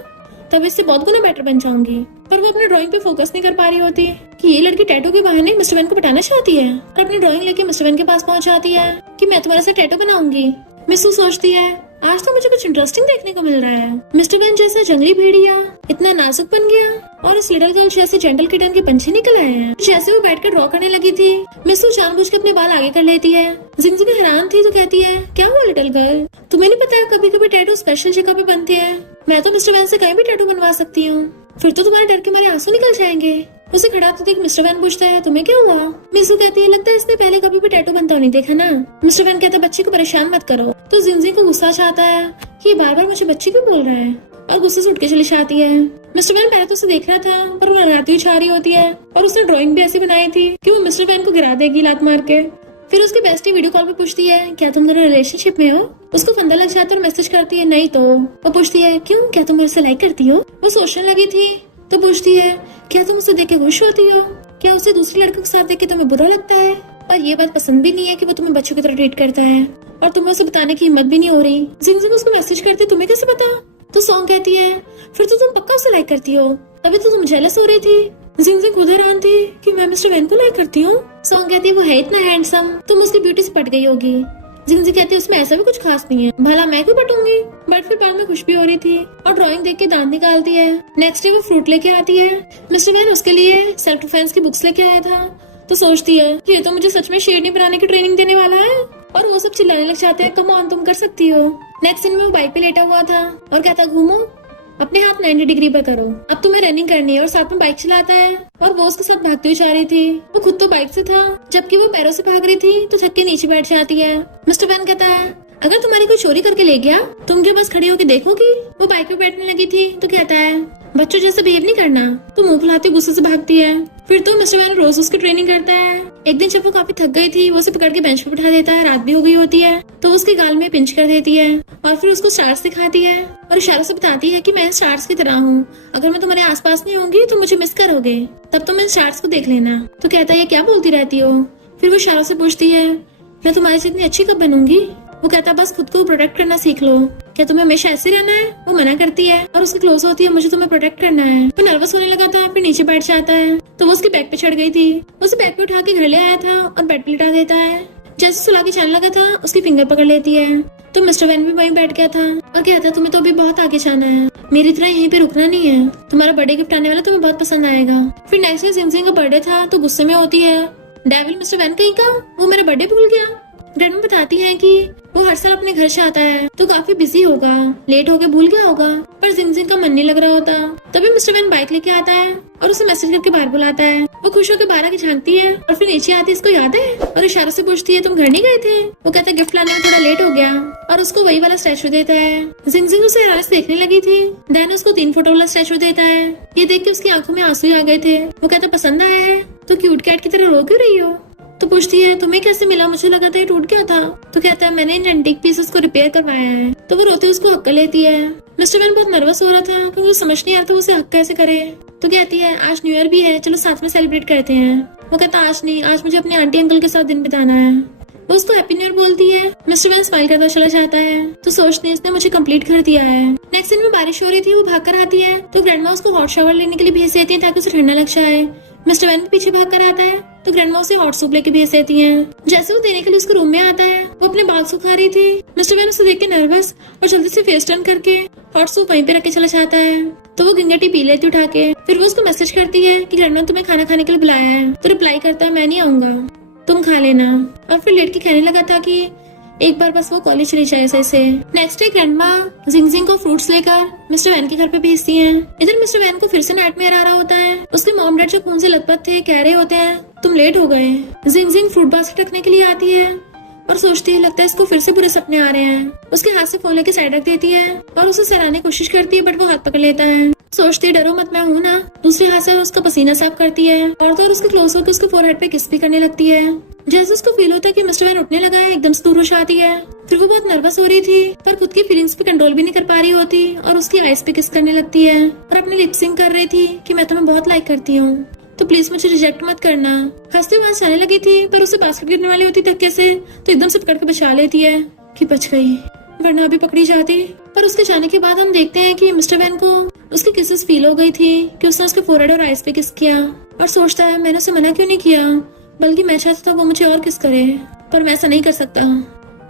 तब इससे बहुत गुना बेटर बन जाऊंगी। पर वो अपने ड्राइंग पे फोकस नहीं कर पा रही होती कि ये लड़की टैटू के बहाने मिस्टर वैन को बिठाना चाहती है और अपनी ड्राइंग लेके मिस्टर वैन के पास पहुंच जाती है कि मैं तुम्हारे से टैटू बनाऊंगी। मिसू सोचती है आज तो मुझे कुछ इंटरेस्टिंग देखने को मिल रहा है। मिस्टर वैन जैसा जंगली भेड़िया इतना नाजुक बन गया और इस लिटिल गर्ल जैसे जेंटल किटन के पंछी निकल आए हैं। जैसे वो बैठकर ड्रॉ करने लगी थी मिसू जानबूझ के अपने बाल आगे कर लेती है। जिंदगी हैरान थी तो कहती है क्या हुआ लिटिल गर्ल, तुम्हें नहीं पता कभी कभी टैटू स्पेशल जगह पे बनते हैं मैं तो मिस्टर वैन से कहीं भी टैटू बनवा सकती हूँ। फिर तो तुम्हारे डर के मारे आंसू निकल जाएंगे। उसे खड़ा तो देख मिस्टर वैन पूछता है, तुम्हें क्या हुआ? मिसू कहती है, लगता है इसने पहले कभी भी टैटू बनता नहीं देखा ना। मिस्टर वैन कहता है, बच्चे को परेशान मत करो। तो जिंजिंग को गुस्सा चाहता है कि बार बार मुझे बच्ची क्यों बोल रहा है, और गुस्से से उठ के चली जाती है। मिस्टर वैन पहले तो उसे देख रहा था, पर वो लगाती हुई छा रही होती है, और उसने ड्राइंग भी ऐसी बनाई थी कि वो मिस्टर वैन को गिरा देगी लात मार के। फिर उसकी बेस्टी वीडियो कॉल पे पूछती है, क्या तुम दोनों रिलेशनशिप में हो? उसको फंदा लग जाता है और मैसेज करती है, नहीं। तो वो पूछती है, क्यों, क्या तुम मेरे से लाइक करती हो? वो सोचने लगी थी तो पूछती है, क्या तुम उसे देख के खुश होती हो? क्या उसे दूसरी लड़कों के साथ देख के तुम्हें बुरा लगता है? और ये बात पसंद भी नहीं है कि वो तुम्हें बच्चों की तरह ट्रीट करता है, और तुम्हें उसे बताने की हिम्मत भी नहीं हो रही। जिंजिंग उसको मैसेज करती, तुम्हें कैसे पता? तो सॉन्ग कहती है, फिर तो तुम पक्का उसे लाइक करती हो, अभी तो तुम जेलस हो रही थी। जिंजिंग खुद हैरान थी कि मैं मिस्टर वैन को लाइक करती हूँ। सॉन्ग कहती है, वो है इतना हैंडसम, तुम उसकी ब्यूटी से पट गई होगी। जिंजिंग कहती है, उसमें ऐसा भी कुछ खास नहीं है, भला मैं क्यों पटूंगी? बट फिर बाद में खुश भी हो रही थी और ड्राइंग देख के दांत निकालती है। नेक्स्ट डे वो फ्रूट लेके आती है। मिस्टर वैन उसके लिए सेल्फ डिफेंस की बुक्स लेके आया था, तो सोचती है कि ये तो मुझे सच में शेरनी बनाने की ट्रेनिंग देने वाला है, और वो सब चिल्लाने लग जाते हैं, कम ऑन तुम कर सकती हो। नेक्स्ट दिन में वो बाइक पे लेटा हुआ था और कहता, घूमो, अपने हाथ 90 डिग्री पर करो, अब तुम्हें रनिंग करनी है, और साथ में बाइक चलाता है, और वो उसके साथ भागती हुई जा रही थी। वो खुद तो बाइक से था, जबकि वो पैरों से भाग रही थी तो थक के नीचे बैठ जाती है। मिस्टर वैन कहता है, अगर तुम्हारी कोई चोरी करके ले गया, तुम के पास खड़ी होकर देखोगी? वो बाइक पे बैठने लगी थी तो कहता है, बच्चों जैसे बिहेव नहीं करना। तो मुंह फुलाती गुस्से से भागती है। फिर तो मिस्टर वैन रोज उसकी ट्रेनिंग करता है। एक दिन जब वो काफी थक गई थी, वो उसे पकड़ के बेंच पे बिठा देता है, रात भी हो गई होती है, तो वो उसके गाल में पिंच कर देती है, और फिर उसको स्टार्स दिखाती है और इशारों से बताती है कि मैं स्टार्स की तरह हूँ, अगर मैं तुम्हारे आसपास नहीं होंगी तो मुझे मिस करोगे, तब तुम इन स्टार्स को देख लेना। तो कहता है, ये क्या बोलती रहती हो? फिर वो इशारों से पूछती है, मैं तुम्हारे से इतनी अच्छी कब बनूंगी? वो कहता है, बस खुद को प्रोटेक्ट करना सीख लो, क्या तुम्हें हमेशा ऐसे रहना है? वो मना करती है और उसके क्लोज होती है, मुझे तुम्हें प्रोटेक्ट करना है। वो नर्वस होने लगा था, फिर नीचे बैठ जाता है, तो वो उसके बैग पे चढ़ गई थी। उसे बैग पे उठा के घर ले आया था और बेड पे लिटा देता है। जैसे सुला के जाने लगा था, उसकी फिंगर पकड़ लेती है, तो मिस्टर वैन भी वहीं बैठ गया था और कहता है, तुम्हें तो अभी बहुत आगे जाना है, मेरी तरह यहीं पे रुकना नहीं है, तुम्हारा बर्थडे गिफ्ट आने वाला तुम्हें बहुत पसंद आएगा। फिर नेक्स्ट डे जिंजिंग का बर्थडे था, तो गुस्से में होती है, डेविल मिस्टर वैन कहीं का, वो मेरा बर्थडे भूल गया। ग्रैंडमा बताती है कि वो हर साल अपने घर से आता है तो काफी बिजी होगा, लेट होके भूल गया होगा, पर जिंजिंग का मन नहीं लग रहा होता। तभी मिस्टर वैन बाइक लेके आता है और उसे मैसेज करके बाहर बुलाता है। वो खुश होकर बाहर आके झांकती है और फिर नीचे आती है, इसको याद है, और इशारों से पूछती है, तुम घर नहीं गए थे? वो कहता है, गिफ्ट लाने में थोड़ा लेट हो गया, और उसको वही वाला स्टैचू देता है। जिंजिंग उसे हैरानी से देखने लगी थी। दैन उसको 3 फुट वाला स्टैचू देता है। ये देख के उसकी आंखों में आंसू आ गए थे। वो कहता, पसंद आया है? तो क्यूट कैट की तरह रो क्यों रही हो? तो पूछती है, तुम्हें कैसे मिला? मुझे लगा था ये टूट गया था। तो कहता है, मैंने इन एंटीक पीसेस को रिपेयर करवाया है। तो वो रोते उसको हक लेती है। मिस्टर वैन बहुत नर्वस हो रहा था क्योंकि वो समझ नहीं आता उसे हक कैसे करे। तो कहती है, आज न्यू ईयर भी है, चलो साथ में सेलिब्रेट करते हैं। वो कहता, आज नहीं, आज मुझे अपने आंटी अंकल के साथ दिन बिताना है। वो उसको हैप्पी न्यू ईयर बोलती है। मिस्टर वैन स्माइल करता चला जाता है, तो सोचते हैं इसने मुझे कंप्लीट कर दिया है। नेक्स्ट दिन में बारिश हो रही थी, वो भाग कर आती है, तो ग्रैंडमा उसको हॉट शावर लेने के लिए भेज देती है ताकि उसे ठंडा लग जाए। मिस्टर वैन पीछे भाग कर आता है, तो ग्रैंडमा उसे हॉट सूप लेके भेज देती हैं। जैसे वो देने के लिए उसके रूम में आता है, वो अपने बाल सुखा रही थी। मिस्टर वैन उसे देख के नर्वस और जल्दी से फेस टर्न करके हॉट सूप वहीं पे रख के चला जाता है। तो वो गिंगा टी पी लेती उठा के। फिर वो उसको मैसेज करती है कि ग्रैंडमा तुम्हें खाना खाने के लिए बुलाया है। तो रिप्लाई करता है, मैं नहीं आऊंगा, तुम खा लेना। और फिर लेट के कहने लगा था कि एक बार बस वो कॉलेज चली जाए ऐसे। नेक्स्ट डे ग्रैंडमा जिंजिंग को फ्रूट्स लेकर मिस्टर वैन के घर पे भेजती हैं। इधर मिस्टर वैन को फिर से नाइटमेयर आ रहा होता है। उसके मॉम डैड जो खून से लथपथ थे कह रहे होते हैं, तुम लेट हो गए। जिंजिंग फ्रूट बास्केट रखने के लिए आती है और सोचती है, लगता है इसको फिर से बुरे सपने आ रहे हैं। उसके हाथ से फोन लेके साइड रख देती है और उसे सराहने की कोशिश करती है, बट वो हाथ पकड़ लेता है। सोचती है, डरो मत, मैं हूँ ना। दूसरे हाथ से उसका पसीना साफ करती है और तो उसके क्लोज होकर उसके फोरहेड पे किस भी करने लगती है। जैसे उसको फील होता है कि मिस्टर वैन उठने लगा है, एकदम से दूर हो जाती है। फिर वो बहुत नर्वस हो रही थी, पर खुद की फीलिंग्स पे कंट्रोल भी नहीं कर पा रही होती और उसकी आईज पे किस करने लगती है और अपने लिप सिंक कर रही थी कि मैं तुम्हें बहुत लाइक करती हूँ, तो प्लीज मुझे रिजेक्ट मत करना। हंसते हुए जाने लगी थी, पर उसे बास्केट गिरने वाली होती धक्के से, तो एकदम से पकड़ के बचा लेती है कि बच गई, वरना अभी पकड़ी जाती। पर उसके जाने के बाद हम देखते हैं कि मिस्टर वैन को उसकी किसेस फील हो गई थी कि उसने उसके फोरहेड और आईज पे किस किया, और सोचता है, मैंने उसे मना क्यों नहीं किया, बल्कि मैं चाहता था वो मुझे और किस करे, पर मैं ऐसा नहीं कर सकता।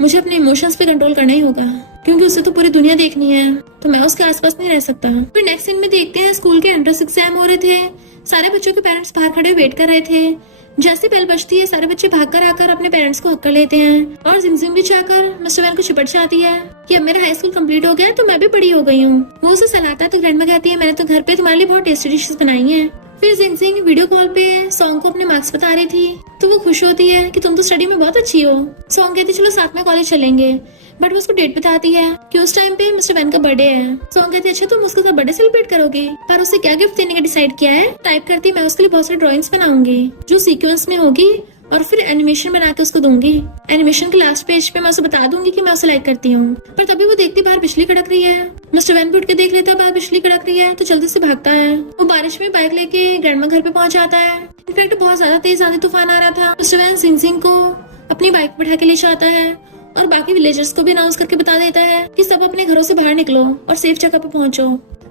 मुझे अपने इमोशंस पे कंट्रोल करना ही होगा, क्योंकि उसे तो पूरी दुनिया देखनी है, तो मैं उसके आसपास नहीं रह सकता। फिर नेक्स्ट सीन में देखते हैं, स्कूल के एंट्रेंस एग्जाम हो रहे थे। सारे बच्चों के पेरेंट्स बाहर खड़े वेट कर रहे थे। जैसे बेल बजती है, सारे बच्चे भागकर आकर अपने पेरेंट्स को हक कर लेते हैं और जिंजिंग भी जाकर मिस्टर वैन को चिपट जाती है कि अब मेरा हाई स्कूल कंप्लीट हो गया है तो मैं भी बड़ी हो गई हूँ। वो उसे सहलाता है तो ग्रैंडमा कहती है मैंने तो घर पे तुम्हारे लिए बहुत टेस्टी डिशेस बनाई हैं। फिर जिंगजिंग वीडियो कॉल पे सॉन्ग को अपने मार्क्स बता रही थी तो वो खुश होती है कि तुम तो स्टडी में बहुत अच्छी हो। सॉन्ग कहती चलो साथ में कॉलेज चलेंगे, बट वो उसको डेट बताती है कि उस टाइम पे मिस्टर वैन का बर्थडे है। सॉन्ग कहती है अच्छा तुम उसके साथ बर्थडे सेलिब्रेट करोगी, पर उसे क्या गिफ्ट देने का डिसाइड किया है। टाइप करती मैं उसके लिए बहुत सारी ड्राइंग्स बनाऊंगी जो सीक्वेंस में होगी और फिर एनिमेशन बना के उसको दूंगी। एनिमेशन के लास्ट पेज पे मैं उसे बता दूंगी कि मैं उसे लाइक करती हूँ। पर तभी वो देखती बाहर बिजली कड़क रही है। मिस्टर वैन भी उठ के देख लेता है बाहर बिजली कड़क रही है तो जल्दी से भागता है। वो बारिश में बाइक लेके ग्रैंडमा घर पे पहुंच जाता है। इनफैक्ट बहुत ज्यादा तेज आंधी तूफान आ रहा था। मिस्टर वैन जिंगजिंग को अपनी बाइक बैठा के ले जाता है और बाकी विलेजर्स को भी अनाउंस करके बता देता है कि सब अपने घरों से बाहर निकलो और सेफ जगह पे पहुंचो।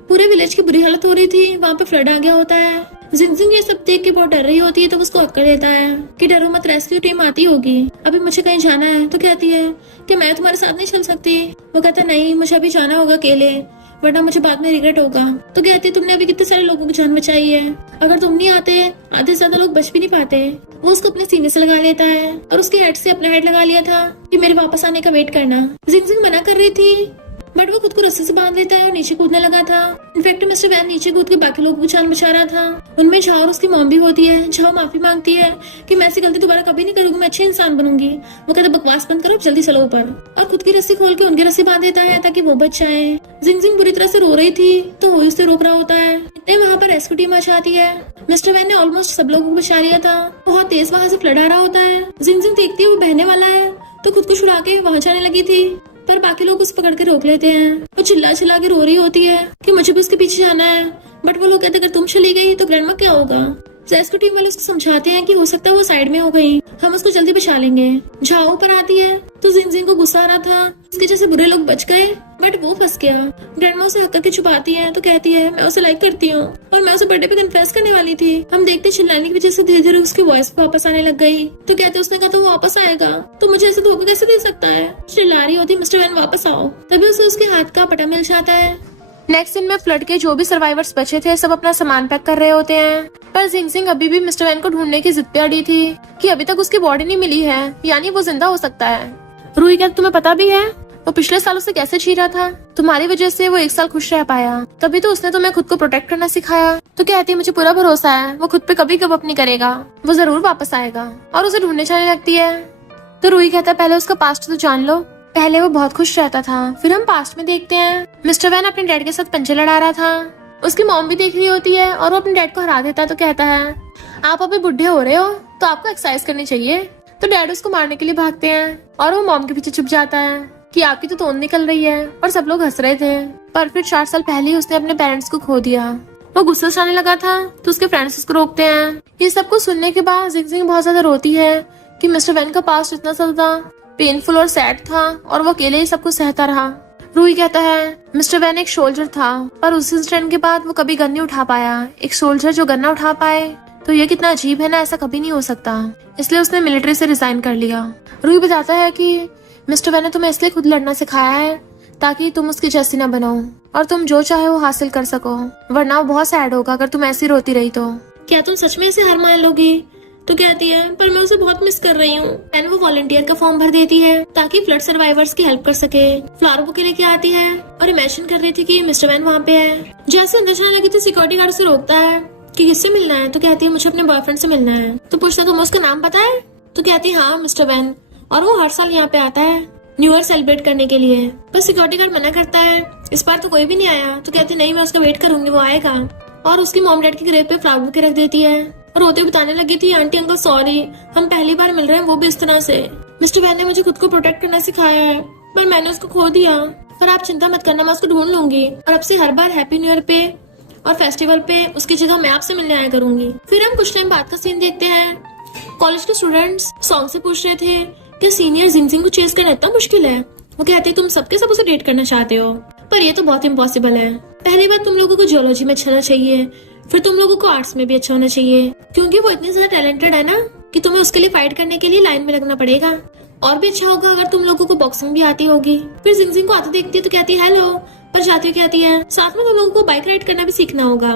पूरे विलेज की बुरी हालत हो रही थी, वहाँ पे फ्लड आ गया होता है। जिंगजिंग ये सब देख के बहुत डर रही होती है तो उसको हक कर देता है कि डरो मत, रेस्क्यू टीम आती होगी, अभी मुझे कहीं जाना है। तो कहती है कि मैं तुम्हारे साथ नहीं चल सकती। वो कहता है नहीं मुझे अभी जाना होगा अकेले, वरना मुझे बाद में रिग्रेट होगा। तो कहती है तुमने अभी कितने सारे लोगों की जान बचाई है, अगर तुम नहीं आते आधे से ज्यादा लोग बच भी नहीं पाते। वो उसको अपने सीने से लगा लेता है और उसकी हेड से अपना हेड लगा लिया था कि मेरे वापस आने का वेट करना। जिंगजिंग मना कर रही थी बट वो खुद को रस्सी से बांध लेता है और नीचे कूदने लगा था। इनफैक्ट मिस्टर वैन नीचे कूद के बाकी लोगों की जान बचा रहा था। उनमें झाओ और उसकी मॉम भी होती है। झाओ माफी मांगती है कि मैं ऐसी गलती दोबारा कभी नहीं करूंगी, मैं अच्छे इंसान बनूंगी। वो कहता बकवास बंद करो, जल्दी चलो ऊपर, और खुद की रस्सी खोल के उनकी रस्सी बांध देता है ताकि वो बच जाए। जिंगजिंग बुरी तरह से रो रही थी तो वो उसे रोक रहा होता है। इतने वहाँ पर रेस्क्यू टीम आ जाती है। मिस्टर वैन ने ऑलमोस्ट सब लोगों को बचा लिया था। बहुत तेज वहाँ से फ्लड आ रहा होता है। जिंगजिंग देखती है वो बहने वाला है तो खुद को छुड़ा के वहाँ जाने लगी थी, पर बाकी लोग उसे पकड़ के रोक लेते हैं। वो चिल्ला चिल्ला के रो रही होती है कि मुझे भी उसके पीछे जाना है, बट वो लोग कहते हैं अगर तुम चली गई तो ग्रैंडमा क्या होगा। रेस्क्यू टीम वाले उसको समझाते हैं कि हो सकता है वो साइड में हो गई, हम उसको जल्दी बचा लेंगे। झाओ ऊपर आती है तो जिंगजिंग को गुस्सा आ रहा था उसके जैसे बुरे लोग बच गए बट वो फंस गया। ग्रैंडमा उसे हक करके छुपाती है तो कहती है मैं उसे लाइक करती हूँ और मैं उसे बर्थडे पे कन्फेस करने वाली थी। हम देखते चिल्लाने की वजह से धीरे धीरे उसकी वॉइस वापस आने लग गई। तो कहते उसने कहा तो वो वापस आएगा, तो मुझे ऐसे धोखा कैसे दे सकता है। चिल्ला रही होती मिस्टर वैन वापस आओ, तभी उसे उसके हाथ का पटा मिल जाता है। नेक्स्ट दिन में फ्लड के जो भी सर्वाइवर्स बचे थे सब अपना सामान पैक कर रहे होते हैं, पर जिंगजिंग अभी भी मिस्टर वैन को ढूंढने की जिद पे अड़ी थी कि अभी तक उसकी बॉडी नहीं मिली है, यानी वो जिंदा हो सकता है। रूही क्या तुम्हें पता भी है वो पिछले साल उससे कैसे जी रहा था, तुम्हारी वजह से वो 1 साल खुश रह पाया, तभी तो उसने तुम्हें खुद को प्रोटेक्ट करना सिखाया। तो कहती है मुझे पूरा भरोसा है वो खुद पे कभी गिव अप नहीं करेगा, वो जरूर वापस आएगा, और उसे ढूंढने जाने लगती है। तो रूही कहता है पहले उसका पास्ट तो जान लो, पहले वो बहुत खुश रहता था। फिर हम पास्ट में देखते हैं मिस्टर वैन अपने डैड के साथ पंजे लड़ा रहा था। उसकी मॉम भी देख रही होती है और वो अपने डैड को हरा देता है। तो कहता है आप अभी बुढ़े हो रहे हो तो आपको एक्सरसाइज करनी चाहिए। तो डैड उसको मारने के लिए भागते हैं और वो मॉम के पीछे छुप जाता है कि आपकी तो तोंद निकल रही है, और सब लोग हंस रहे थे। पर फिर 4 साल पहले ही उसने अपने पेरेंट्स को खो दिया। वो गुस्सा से आने लगा था तो उसके फ्रेंड्स उसको रोकते हैं। ये सब कुछ सुनने के बाद जिंगजिंग बहुत ज्यादा रोती है कि मिस्टर वैन का पास्ट इतना ज्यादा पेनफुल और सैड था और वो अकेले ही सब कुछ सहता रहा। रूही कहता है मिस्टर वैन एक सोल्जर था, पर उस इंसिडेंट के बाद वो कभी गन नहीं उठा पाया। एक सोल्जर जो गन ना उठा पाए तो ये कितना अजीब है ना, ऐसा कभी नहीं हो सकता, इसलिए उसने मिलिट्री से रिजाइन कर लिया। रूही बताता है कि मिस्टर वैन ने तुम्हें इसलिए खुद लड़ना सिखाया है ताकि तुम उसकी जैसी ना बनो और तुम जो चाहे वो हासिल कर सको, वरना वो बहुत सैड होगा अगर तुम ऐसी रोती रही तो। क्या तुम सच में इसे हार मान लोगी। तो कहती है पर मैं उसे बहुत मिस कर रही हूँ। एंड वो वॉलंटियर का फॉर्म भर देती है ताकि फ्लड सर्वाइवर्स की हेल्प कर सके। फ्लावर बुके लेके आती है और इमेजिन कर रही थी कि मिस्टर वैन वहाँ पे है। जैसे अंदर जाने लगी थी सिक्योरिटी गार्ड उसे रोकता है कि किससे मिलना है। तो कहती है मुझे अपने बॉयफ्रेंड से मिलना है। तो पूछता तुम्हें उसका नाम पता है। तो कहती है हाँ मिस्टर वैन, और वो हर साल यहाँ पे आता है न्यू ईयर सेलिब्रेट करने के लिए। पर सिक्योरिटी गार्ड मना करता है, इस बार तो कोई भी नहीं आया। तो कहती नहीं मैं उसका वेट करूंगी, वो आएगा। और उसकी मॉम डैड की ग्रेव पे फ्लावर बुके रख देती है और रोते बताने लगी थी आंटी अंकल सॉरी, हम पहली बार मिल रहे हैं वो भी इस तरह से। मिस्टर वैन ने मुझे खुद को प्रोटेक्ट करना सिखाया है पर मैंने उसको खो दिया, पर आप चिंता मत करना मैं उसको ढूंढ लूंगी और अब से हर बार हैप्पी न्यू ईयर पे और फेस्टिवल पे उसकी जगह मैं आपसे मिलने आया करूंगी। फिर हम कुछ टाइम बाद का सीन देखते हैं। कॉलेज के स्टूडेंट्स सॉन्ग से पूछ रहे थे कि सीनियर जिंगजिंग को चेस करना इतना मुश्किल है। वो कहते तुम सबके सब उसे डेट करना चाहते हो, पर ये तो बहुत इम्पॉसिबल है। पहली बात तुम लोगों को जियोलॉजी में अच्छा होना चाहिए, फिर तुम लोगों को आर्ट्स में भी अच्छा होना चाहिए, क्योंकि वो इतनी ज्यादा टैलेंटेड है ना कि तुम्हें उसके लिए फाइट करने के लिए लाइन में लगना पड़ेगा। और भी अच्छा होगा अगर तुम लोगों को बॉक्सिंग भी आती होगी। फिर जिंगजिंग को आते देखती है तो कहती है हेलो, पर जाती हुई कहती है साथ में तुम लोगों को बाइक राइड करना भी सीखना होगा।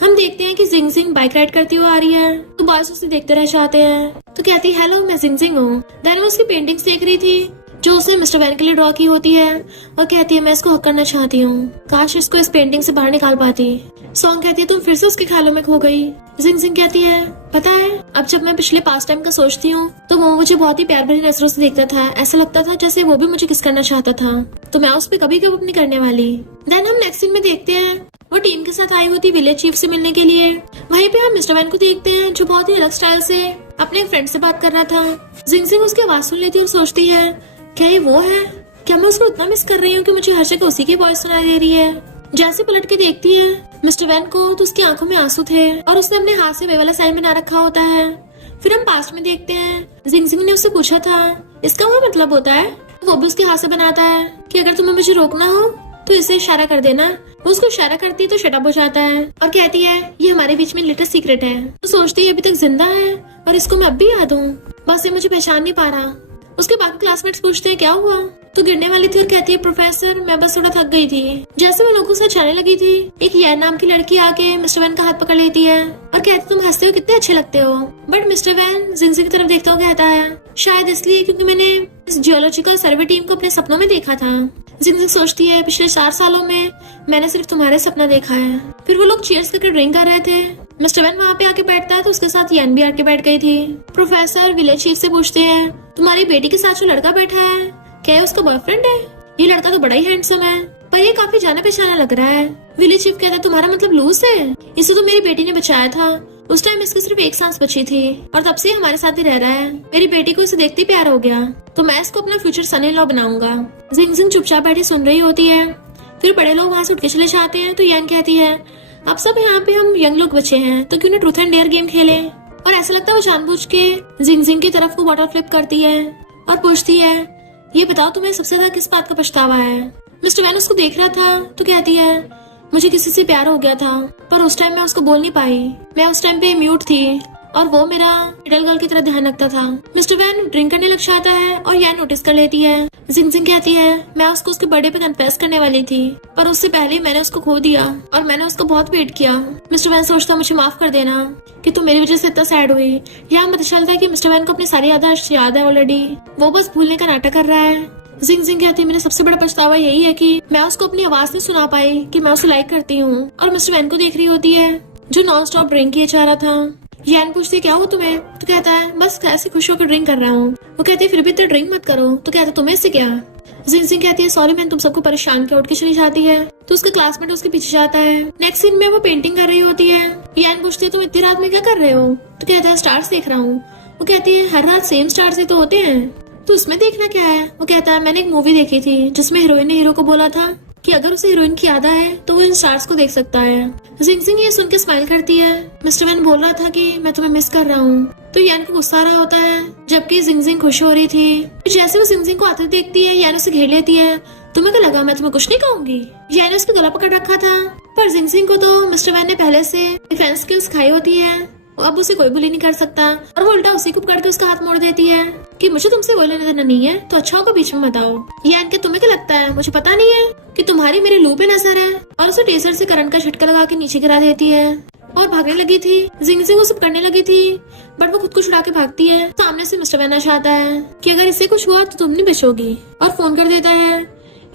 हम देखते हैं कि जिंगजिंग बाइक राइड करती हुई आ रही है तो बॉयज उसे देखते रह जाते हैं। तो कहती है हेलो मैं जिंगजिंग हूँ। देन वो उसकी पेंटिंग्स देख रही थी जो उसने मिस्टर वैन के लिए ड्रॉ की होती है और कहती है मैं इसको हक करना चाहती हूँ, काश इसको इस पेंटिंग से बाहर निकाल पाती। सॉन्ग कहती है तुम फिर से उसके ख्यालों में खो गई। जिंग जिंग कहती है पता है अब जब मैं पिछले पास टाइम का सोचती हूँ तो वो मुझे बहुत ही प्यार भरी नजरों से देखता था, ऐसा लगता था जैसे वो भी मुझे किस करना चाहता था, तो मैं उस पर कभी गिव अप नहीं करने वाली। देन हम नेक्स्ट सीन में देखते हैं वो टीम के साथ आई होती विलेज चीफ से मिलने के लिए। वहीं पे हम मिस्टर वैन को देखते हैं जो बहुत ही अलग स्टाइल से अपने एक फ्रेंड से बात कर रहा था। जिंग जिंग उसकी आवाज सुन लेती है और सोचती है क्या ये वो है, क्या मैं उसको इतना मिस कर रही हूँ कि मुझे हर जगह उसी की वॉइस सुनाई दे रही है। जैसे पलट के देखती है मिस्टर वैन को तो उसकी आंखों में आंसू थे और उसने अपने हाथ से वे वाला साइन बना रखा होता है। फिर हम पास्ट में देखते हैं जिंग जिंग ने उससे पूछा था इसका वो मतलब होता है, वो भी उसके हाथ से बनाता है कि अगर तुम्हें मुझे रोकना हो तो इसे इशारा कर देना। वो उसको इशारा करती है तो शट अप हो जाता है और कहती है ये हमारे बीच में लिटिल सीक्रेट है। तो सोचती है अभी तक जिंदा है और इसको मैं अब भी याद हूँ, बस ये मुझे पहचान नहीं पा रहा। उसके बाकी क्लासमेट्स पूछते हैं क्या हुआ, तो गिरने वाली थी और कहती है प्रोफेसर मैं बस थोड़ा थक गई थी। जैसे वो लोगों से जाने लगी थी एक यार नाम की लड़की आके मिस्टर वैन का हाथ पकड़ लेती है और कहती तुम हंसते हो कितने अच्छे लगते हो। बट मिस्टर वैन जिंग जिंग की तरफ देखता हुआ कहता है शायद इसलिए क्योंकि मैंने इस जियोलॉजिकल सर्वे टीम को अपने सपनों में देखा था। जिंग जिंग सोचती है पिछले 4 सालों में मैंने सिर्फ तुम्हारे सपना देखा है। फिर वो लोग चीयर्स करके ड्रिंक कर रहे थे। मिस्टर वैन वहाँ पे आके बैठता है तो उसके साथ यान भी आके बैठ गई थी। प्रोफेसर विलेज चीफ से पूछते हैं तुम्हारी बेटी के साथ जो लड़का बैठा है क्या ये उसका बॉयफ्रेंड है? ये लड़का तो बड़ा ही हैंडसम है पर ये काफी जाना पहचाना लग रहा है। विलेज चीफ कहता है तुम्हारा मतलब लूज है, इसे तो मेरी बेटी ने बचाया था, उस टाइम इसकी सिर्फ 1 सांस बची थी और तब से हमारे साथ ही रह रहा है। मेरी बेटी को इसे देखते प्यार हो गया तो मैं इसको अपना फ्यूचर सन इन लॉ बनाऊंगा। जिंग जिंग चुपचाप बैठी सुन रही होती है। फिर बड़े लोग वहाँ से उठ के चले जाते हैं तो यान कहती है अब सब यहाँ पे हम यंग लोग बचे हैं तो क्यों ना ट्रूथ एंड डेयर गेम खेले। और ऐसा लगता है वो जानबूझ के जिंग जिंग की तरफ को वाटर फ्लिप करती है और पूछती है ये बताओ तुम्हें सबसे ज्यादा किस बात का पछतावा है। मिस्टर वैन उसको देख रहा था तो कहती है मुझे किसी से प्यार हो गया था पर उस टाइम मैं उसको बोल नहीं पाई, मैं उस टाइम पे म्यूट थी और वो मेरा लिटिल गर्ल की तरह ध्यान रखता था। मिस्टर वैन ड्रिंक करने लग जाता है और यान नोटिस कर लेती है। जिंग जिंग कहती है मैं उसको उसके बर्थडे पे कन्फेस करने वाली थी पर उससे पहले ही मैंने उसको खो दिया और मैंने उसको बहुत वेट किया। मिस्टर वैन सोचता मुझे माफ कर देना कि तुम मेरी वजह से इतना सैड हुई। यहाँ पता चलता है कि मिस्टर वैन को अपनी सारी यादाश्त याद है ऑलरेडी, वो बस भूलने का नाटक कर रहा है। जिंग जिंग कहती है मेरा सबसे बड़ा पछतावा यही है कि मैं उसको अपनी आवाज नहीं सुना पाई कि मैं उसे लाइक करती हूँ। और मिस्टर वैन को देख रही होती है जो नॉन स्टॉप ड्रिंक किए जा रहा था। यान पूछती क्या हो तुम्हें, तो कहता है बस ऐसे खुश होकर ड्रिंक कर रहा हूँ। वो कहती है फिर भी इतना ड्रिंक मत करो, तो कहता है तुम्हें इससे क्या। जिंग जिंग कहती है सॉरी मैंने तुम सबको परेशान किया, उठ के चली जाती है तो उसका क्लासमेट उसके पीछे जाता है। नेक्स्ट सीन में वो पेंटिंग कर रही होती है। यान पूछती है तुम इतनी रात में क्या कर रहे हो, तो कहता है स्टार्स देख रहा हूँ। वो कहती है हर रात सेम स्टार्स ही तो होते हैं तो उसमें देखना क्या है। वो कहता है मैंने एक मूवी देखी थी जिसमें हीरोइन ने हीरो को बोला था कि अगर उसे हीरोइन की याद आए तो वो इन स्टार्स को देख सकता है। जिंग जिंग ये सुन के स्माइल करती है। मिस्टर वैन बोल रहा था कि मैं तुम्हें मिस कर रहा हूँ तो यान को गुस्सा आ रहा होता है जबकि जिंग जिंग खुश हो रही थी। जैसे वो जिंग जिंग को आते देखती है यान उसे घेर लेती है। तुम्हें क्या लगा मैं तुम्हें कुछ नहीं कहूंगी। यान ने उसका गला पकड़ रखा था पर जिंग जिंग को तो मिस्टर वैन ने पहले से डिफेंस स्किल्स खाई होती है, अब उसे कोई बुली नहीं कर सकता और वो उल्टा उसी को पकड़ के उसका हाथ मोड़ देती है कि मुझे तुमसे कोई लेना देना नहीं है तो अच्छा होगा बीच में बताओ। यान के तुम्हें क्या लगता है मुझे पता नहीं है कि तुम्हारी मेरे लू पे नजर है। और उसे टेसर से करंट का झटका लगा के नीचे गिरा देती है और भागने लगी थी। जिंग जिंग वो सब करने लगी थी बट वो खुद को छुड़ा के भागती है। सामने से मिस्टर वैन आता है कि अगर इससे कुछ हुआ तो तुम नहीं बचोगी और फोन कर देता है।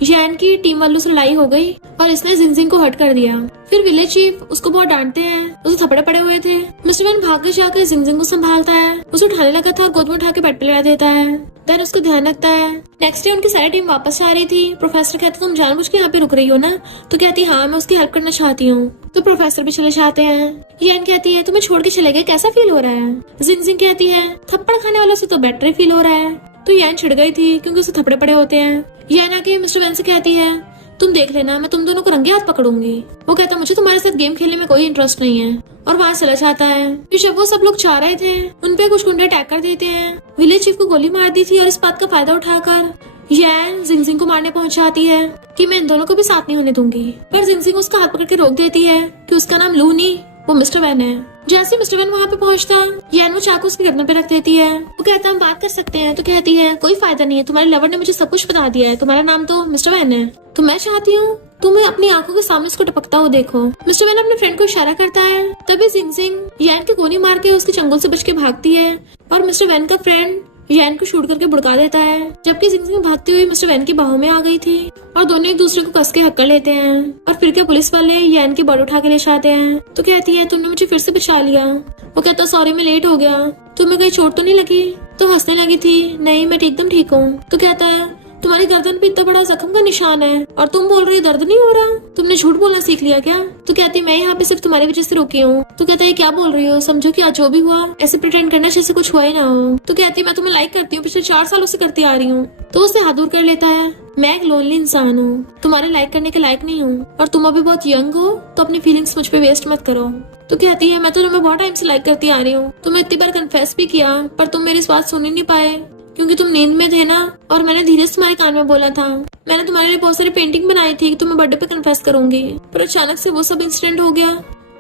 यान की टीम वालों से लड़ाई हो गई और इसने जिंग जिंग को हर्ट कर दिया। फिर विलेज चीफ उसको बहुत डांटते हैं, उसे थप्पड़े पड़े हुए थे। मिस्टर वैन भाग के जाकर जिंग जिंग को संभालता है, उसे उठाने लगा था और गोद में उठा के बेड पे लगा देता है। देन उसको ध्यान रखता है। नेक्स्ट डे उनकी सारी टीम वापस आ रही थी। प्रोफेसर कहता तुम जानबूझ के यहाँ पे रुक रही हो ना, तो कहती हाँ मैं उसकी हेल्प करना चाहती हूँ। तो प्रोफेसर भी चले जाते हैं। यान कहती है तुम्हें छोड़ के चले गए कैसा फील हो रहा है। जिंग जिंग कहती है थप्पड़ खाने वालों से तो बेटर फील हो रहा है। तो यान छिड़ गई थी क्योंकि उसे थप्पड़े पड़े होते हैं। यान आके मिस्टर वैन से कहती है तुम देख लेना मैं तुम दोनों को रंगे हाथ पकड़ूंगी। वो कहता मुझे तुम्हारे साथ गेम खेलने में कोई इंटरेस्ट नहीं है और वहाँ चला जाता है। फिर जब वो सब लोग चाह रहे थे उन पे कुछ गुंडे अटैक कर देते हैं। विलेज चीफ को गोली मार दी थी और इस बात का फायदा उठाकर यान जिंग जिंग को मारने पहुंच जाती है कि मैं इन दोनों को भी साथ नहीं होने दूंगी। पर जिंग जिंग उसका हाथ पकड़ के रोक देती है कि उसका नाम लू नहीं वो मिस्टर वैन है। जैसे मिस्टर वैन वहाँ पे पहुंचता यान वो चाकू उसके गर्दन पे रख देती है। वो कहता हम बात कर सकते हैं, तो कहती है कोई फायदा नहीं है, तुम्हारे लवर ने मुझे सब कुछ बता दिया है, तुम्हारा नाम तो मिस्टर वैन है, तो मैं चाहती हूँ तुम्हें अपनी आंखों के सामने उसको टपकता हुआ देखो। मिस्टर वैन अपने फ्रेंड को इशारा करता है। तभी जिंग जिंग यान की गोली मार के उसके चंगुल से बच के भागती है और मिस्टर वैन का फ्रेंड यान को शूट करके भड़का देता है, जबकि जिंग जिंग भागती हुई मिस्टर वैन की बाहों में आ गई थी और दोनों एक दूसरे को कस के हक्कर लेते हैं। और फिर क्या पुलिस वाले यान की बॉडी उठा के ले जाते हैं। तो कहती है तुमने मुझे फिर से बचा लिया। वो कहता सॉरी मैं लेट हो गया, तुम्हें कहीं चोट तो नहीं लगी? तो हंसने लगी थी, नहीं मैं एकदम ठीक हूँ। तो कहता है तुम्हारी गर्दन पे इतना बड़ा जख्म का निशान है और तुम बोल रही दर्द नहीं हो रहा, तुमने झूठ बोलना सीख लिया क्या? तो कहती मैं यहाँ पे सिर्फ तुम्हारी वजह से रुकी हूँ। तो कहता है क्या बोल रही हो, समझो कि आज जो भी हुआ ऐसे प्रिटेंड करना जैसे कुछ हुआ ही ना हो। तो कहती मैं तुम्हें लाइक करती हूँ, पिछले 4 सालों से करती आ रही हूँ। तो उसे हाथ दूर कर लेता है, मैं एक लोनली इंसान हूँ, तुम्हारे लाइक करने के लायक नहीं हूँ और तुम अभी बहुत यंग हो तो अपनी फीलिंग्स मुझ पे वेस्ट मत करो। तो कहती है मैं तो तुम्हें बहुत टाइम से लाइक करती आ रही हूँ, तुम्हें इतनी बार कन्फेस भी किया पर तुम मेरी इस बात सुन ही नहीं पाए क्योंकि तुम नींद में थे ना, और मैंने धीरे से तुम्हारे कान में बोला था। मैंने तुम्हारे लिए बहुत सारी पेंटिंग बनाई थी कि तुम्हें बर्थडे पे कन्फेस करूंगी, पर अचानक से वो सब इंसिडेंट हो गया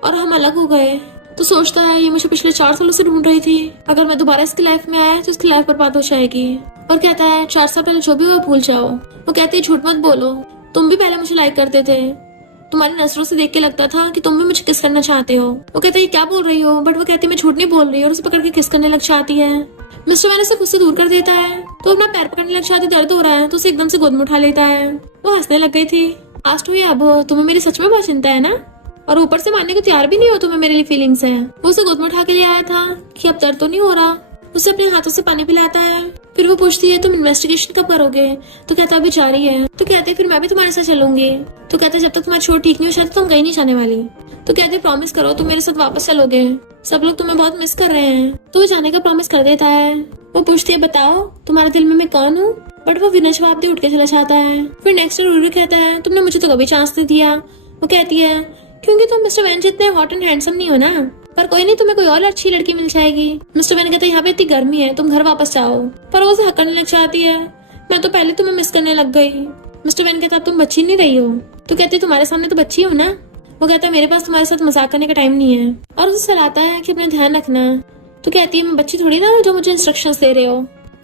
और हम अलग हो गए। तो सोचता है ये मुझे पिछले 4 सालों से ढूंढ रही थी, अगर मैं दोबारा इसकी लाइफ में आया तो इसकी लाइफ बर्बाद हो जाएगी। और कहता है 4 साल पहले जो भी हुआ भूल जाओ। वो कहती है झूठ मत बोलो, तुम भी पहले मुझे लाइक करते थे, तुम्हारी नजरों से देख के लगता था कि तुम भी मुझे किस करना चाहते हो। वो कहता है क्या बोल रही हो, बट वो कहती है मैं झूठ नहीं बोल रही और उसे पकड़ के किस करने लग जाती है। मिस्टर वैन उसे खुद से दूर कर देता है तो अपना पैर पकड़ने लग जाती, दर्द हो रहा है तो उसे एकदम से गोद में उठा लेता है। वो हंसने लग गई थी, आज तो ये अब तुम्हें मेरी सच में बहुत चिंता है ना, और ऊपर से मानने को तैयार भी नहीं हो तुम्हें मेरे लिए फीलिंग्स है। वो उसे गोद में उठा के ले आया था कि अब दर्द तो नहीं हो रहा। उसे अपने हाथों से पानी पिलाता है। फिर वो पूछती है तुम इन्वेस्टिगेशन कब करोगे? तो कहता अभी जारी है। तो कहते हैं फिर मैं भी तुम्हारे साथ चलूंगी। तो कहते जब तक तुम्हारी चोट ठीक नहीं हो जाती तो हम कहीं नहीं जाने वाली। तो कहते प्रॉमिस करो तुम मेरे साथ वापस चलोगे, सब लोग तुम्हें बहुत मिस कर रहे हैं। तो वो जाने का प्रॉमिस कर देता है। वो पूछती है बताओ तुम्हारे दिल में मैं कौन हूँ, बट वो बिना जवाब दे उठ के चला जाता है। फिर नेक्स्ट रूरू कहता है तुमने मुझे तो कभी चांस नहीं दिया। वो कहती है क्योंकि तुम मिस्टर वैन जितने हॉट एंड हैंडसम नहीं हो ना, पर कोई नहीं तुम्हें कोई और अच्छी लड़की मिल जाएगी। मिस्टर वैन कहते हैं यहाँ पे इतनी गर्मी है तुम घर वापस जाओ, पर वो उसे हक करने लग जाती है, मैं तो पहले तुम्हें मिस करने लग गई। मिस्टर वैन कहता तुम बच्ची नहीं रही हो। तो कहती तुम्हारे सामने तो बच्ची हो ना। वो कहता है मेरे पास तुम्हारे साथ मजाक करने का टाइम नहीं है, और उसे सलाहता है कि अपना ध्यान रखना। तो कहती है मैं बच्ची थोड़ी ना हूँ जो मुझे इंस्ट्रक्शंस दे रहे हो,